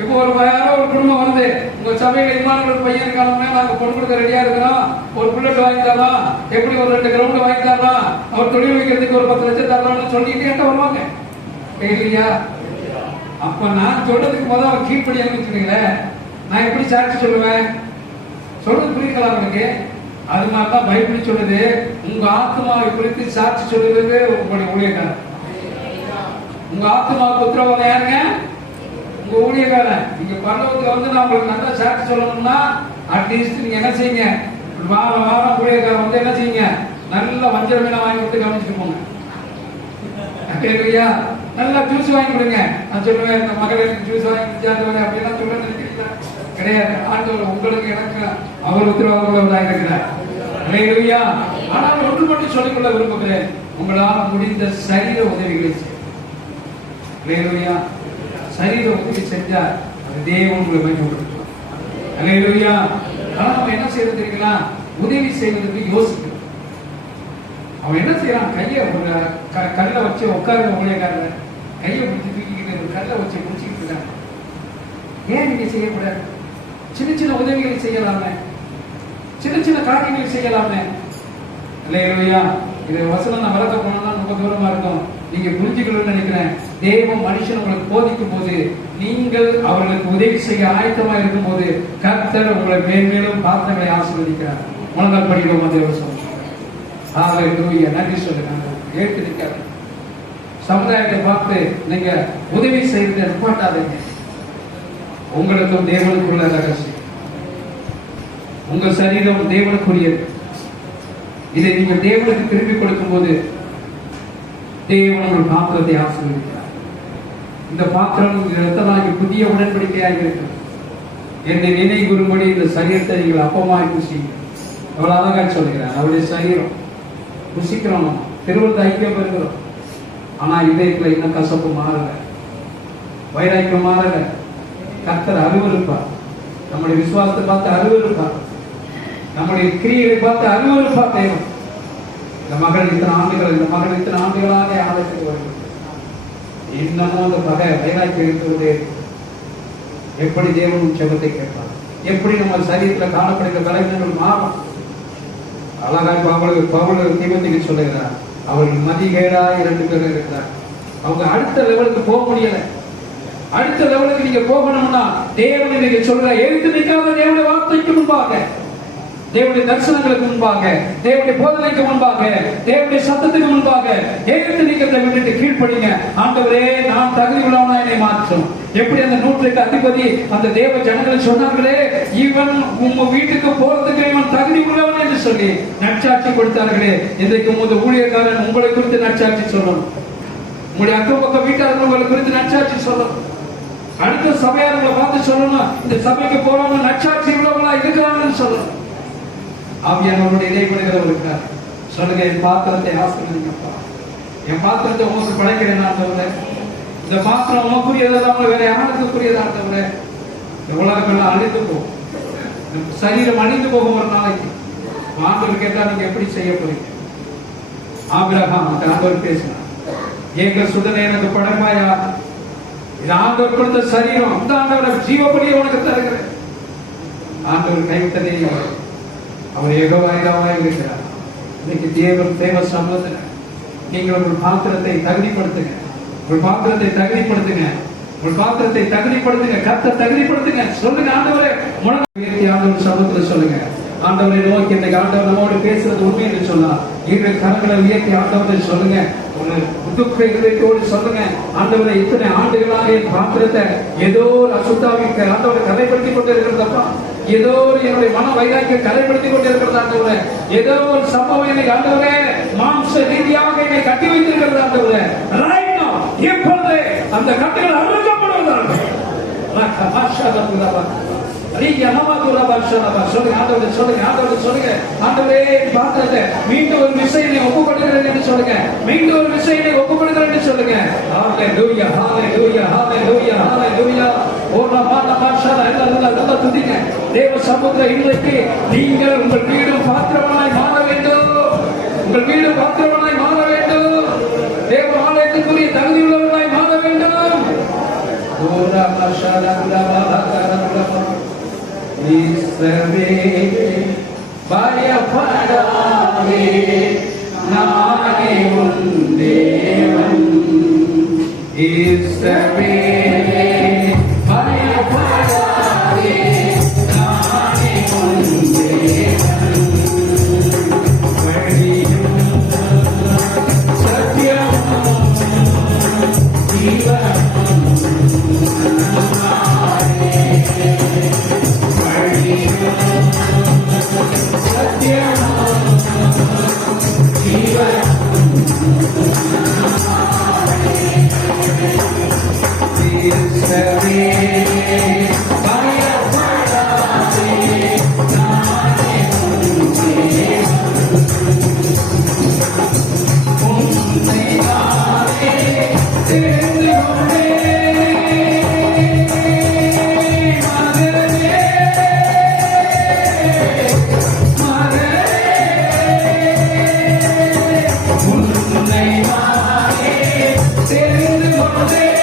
இப்போ யாரோ ஒரு குடும்பம் வருது, உங்க சபையில இமான்கள் பையன் இருக்காலுமே நாங்க பொண்ணு கொடுக்க ரெடியா இருக்கிறோம், ஒரு புல்லட் வாங்கி தரலாம், எப்படி ஒரு 2 கிரவுண்ட் வாங்கி தரலாம், அவர் தொழில் வைக்கிறதுக்கு ஒரு 10 லட்சம் தரலாம்னு சொல்லிட்டு என்கிட்ட வருவாங்க. இல்லையா? அப்ப நான் சொல்றதுக்கு முதல் அவர் கீழ்படி வச்சுருங்களேன், நான் எப்படி சாட்சி சொல்லுவேன்? சொல்றது புரிக்கலாம் அவனுக்கு. அது மாதிரிதான் பைபிள் சொல்லுது, உங்க ஆத்மாவை குறித்து சாட்சி சொல்லுறது உங்களுடைய ஊழியக்காரன். உங்க ஆத்மாவுக்கு உத்தரவாதம் யாருங்க? உங்க ஊழியக்காரன். நீங்க பரலோகத்துல வந்து நான் உங்களுக்கு நல்லா சாட்சி சொல்லணும்னா அட்லீஸ்ட் நீங்க என்ன செய்யுங்க, வாரம் வாரம் ஊழியக்காரன் வந்து என்ன செய்யுங்க, நல்ல வஞ்சர மீனை வாங்கி கொடுத்து கவனிச்சுட்டு போங்க. நல்லா ஜூஸ் வாங்கி கொடுங்க. நான் சொல்லுவேன், இந்த மகளிருக்கு ஜூஸ் வாங்கி குடிச்சாங்க அப்படின்னா சொல்ல நினைக்கிறீங்களா? கிடையாது. ஆண்டவர் உங்களுக்கு எனக்கு அவர் உத்தரவாதம் இருக்கிறார். ஆனால் ஒன்று மட்டும் சொல்லிக்கொள்ள விரும்புகிறேன், உங்களால் முடிந்த சரீர உதவிகளை செய்ய. சரீர உதவி செஞ்சா அது தேவன் உங்களை மகிமைப்படுத்துவார். அல்லேலூயா. ஆனா நம்ம என்ன செய்யறது தெரியுங்களா, உதவி செய்வதற்கு யோசிக்கணும். அவன் என்ன செய்யறான், கையை ஒரு கல்ல வச்சு உட்கார ஊழியக்காரர் கையை பிடிச்சி தூக்கிக்கிட்டு ஒரு கல்லை வச்சு முடிச்சுக்கிட்டு இருக்காங்க. ஏன் நீங்க செய்யக்கூடாது? சின்ன சின்ன உதவிகள் செய்யலாமே, சின்ன சின்ன காரியங்கள் செய்யலாமே. அல்லேலூயா. இது வசனம் நான் வளர்க்க போனோம்னா ரொம்ப தூரமா இருக்கும். நீங்க புரிஞ்சுக்கணும்னு நினைக்கிறேன். தேவ மனுஷன் உங்களுக்கு போதிக்கும் போது நீங்கள் அவர்களுக்கு உதவி செய்ய ஆயத்தமா இருக்கும் போது கர்த்தர் உங்களை மேன்மேலும் பாத்திரங்களை ஆசீர்வதிக்கிறார். முழங்கால் படிக்கிறோம். தேவ சொல்லுங்க. நன்றி சொல்லுங்க. ஏற்று நிற்காது. சமுதாயத்தை பார்த்து நீங்க உதவி செய்யறதை நிப்பாட்டாதீங்க. உங்களுக்கும் தேவனுக்குள்ள ரகசியம். உங்க சரீரம் தேவனுக்குரியது. இதை நீங்க தேவனுக்கு திருப்பி கொடுக்கும் போது தேவன் உங்கள் பாத்திரத்தை ஆசீர்வதிக்கிறார். இந்த பாத்திரம் எத்தனை புதிய உடன்படிக்கையாக இருக்கு. என்னை நினை கூறும்படி இந்த சரீரத்தை நீங்கள் அப்பமாய் புசிங்க. அவ்வளவு அழகா சொல்லுகிறேன். அவருடைய சரீரம் புசிக்கிறோம், நம்ம திருவள்ளத்தை ஐக்கியம் பெறுகிறோம். ஆனா இதயத்துல இன்னும் கசப்பு மாறல, வைராக்கியம் மாறல. கர்த்தர் அருவருப்பார். நம்முடைய விசுவாசத்தை பார்த்து அருவருப்பார். நம்முடைய கிரியைகளை பார்த்து அருவருப்பார் தேவன். இந்த மகள் இத்தனை ஆண்டுகளாக ஆலயத்துக்கு வருகிறது. இன்னமும் அந்த பகை வைராக்கியம் இருக்கிறதே. எப்படி தேவனும் செபத்தை கேட்பார், எப்படி நம்ம சரீரத்தில் காணப்படுகிற பலவீனங்கள் மாறும். அழகாய் பவுல் தீமோத்தேயுக்கு சொல்லுகிறார், அவர்கள் மதிகேடா 2 பேர் இருக்கிறார். அவங்க அடுத்த லெவலுக்கு போக முடியல. அடுத்த லெவலுக்கு நீங்க போகணும்னா தேவனை நீங்க சொல்ற எழுத்து நிற்காத தேவனுடைய வார்த்தைக்கு முன்பாக, தேவனுடைய தரிசனங்களுக்கு முன்பாக, தேவனுடைய போதனைக்கு முன்பாக, தேவனுடைய சத்தத்துக்கு முன்பாக எழுத்து நீக்கத்தை விட்டுட்டு கீழ்ப்படிங்க. ஆண்டவரே, நான் தகுதி உள்ளவனா என்னை மாற்றும். எப்படி அந்த 100க்கு அதிபதி அந்த தேவ ஜனங்களை சொன்னார்களே, இவன் உங்க வீட்டுக்கு போறதுக்கு இவன் தகுதி உள்ளவன் என்று சொல்லி நற்சாட்சி கொடுத்தார்களே. இன்றைக்கு உங்க ஊழியக்காரன் உங்களை குறித்து நற்சாட்சி சொல்லணும். உங்களுடைய அக்கம் பக்கம் வீட்டாளர்கள் உங்களை குறித்து நற்சாட்சி சொல்லணும். அடுத்த சபையாளர்களை பார்த்து சொல்லணும், இந்த சபைக்கு போறவங்க நற்சாட்சி உள்ளவங்களா இருக்கிறாங்கன்னு சொல்லணும். ஆவியானவருடைய இடைப்படுகிறவர்களுக்காக சொல்லுங்க, என் பாத்திரத்தை ஆசீர்வதிங்கப்பா, என் பாத்திரத்தை உமக்கு படைக்கிறேன் ஆண்டவரே. இந்த பாத்திரம் உமக்குரியதெல்லாம் வேற யாருக்குரியது ஆண்டவரே. இந்த உலகமெல்லாம் அழிந்து போகும், சரீரம் அழிந்து போகும் ஒரு நாளைக்கு. ஆண்டவர் கேட்டா நீங்க எப்படி செய்ய போறீங்க? ஆபிரகாம் ஆண்டவர் பேசினார், ஏக சுடனே எனக்கு படைப்பாயா, இது ஆண்டவர் கொடுத்த சரீரம், இந்த ஆண்டவரை ஜீவபடியை உனக்கு தருகிறேன். ஆண்டவர் கைவிட்டதே அவர் யெகோவாய் இருக்கிறார். இன்னைக்கு தேவ சமூகத்தில் நீங்கள் உங்கள் பாத்திரத்தை தகுதிப்படுத்துங்க, உங்கள் பாத்திரத்தை தகுதிப்படுத்துங்க, உங்கள் பாத்திரத்தை தகுதிப்படுத்துங்க, கர்த்தர் தகுதிப்படுத்துங்க. சொல்லுங்க ஆண்டவரே, ஆண்டவர் சமூகத்தில் சொல்லுங்க, ஆண்டவரை நோக்கி இன்னைக்கு ஆண்டவர் நம்மோடு பேசுறது உண்மை என்று சொன்னார். இரு கரங்களை உயர்த்தி ஆண்டவரை சொல்லுங்க, ஒரு துக்க இதயத்தோடு சொல்லுங்க, ஆண்டவரை இத்தனை ஆண்டுகளாக என் பாத்திரத்தை ஏதோ ஒரு அசுத்தாவிற்கு ஆண்டவரை கரைப்படுத்திக் கொண்டு இருக்கிறதப்பா, ஏதோ ஒரு என்னுடைய மன வைராக்கிய கரைப்படுத்திக் கொண்டு இருக்கிறது ஆண்டவரே, ஏதோ ஒரு சம்பவம் என்னை ஆண்டவரே மாம்ச ரீதியாக என்னை கட்டி வைத்திருக்கிறது ஆண்டவரே. ரைட் நவ இப்பொழுது அந்த கட்டுகள் அறுக்கப்படுவதாக மீண்டும் ஒரு விஷயத்தை ஒப்புக்கொடுக்கிறேன் என்று சொல்லுங்க, மீண்டும் ஒரு விஷயத்தை ஒப்புக்கொடுக்கிறேன் என்று சொல்லுங்க. ஹalleluya ஹalleluya ஹalleluya ஹalleluya. துதிங்க. தேவ சமூகத்தில் இன்றைக்கு நீங்கள் உங்கள் வீடு பாத்திரமாய் மாற வேண்டும், உங்கள் வீடு பாத்திரமாய் மாற வேண்டும், தேவ ஆலயத்திற்குரிய தகுதி உள்ளவர்களாய் மாற வேண்டும். பயப்படாதே, நானே உன் தேவன். இஸ்ரவேலே பயப்படாதே, நானே உன் தேவன். வழியும் சத்தியமும் ஜீவனும் தெரிந்து கொண்டே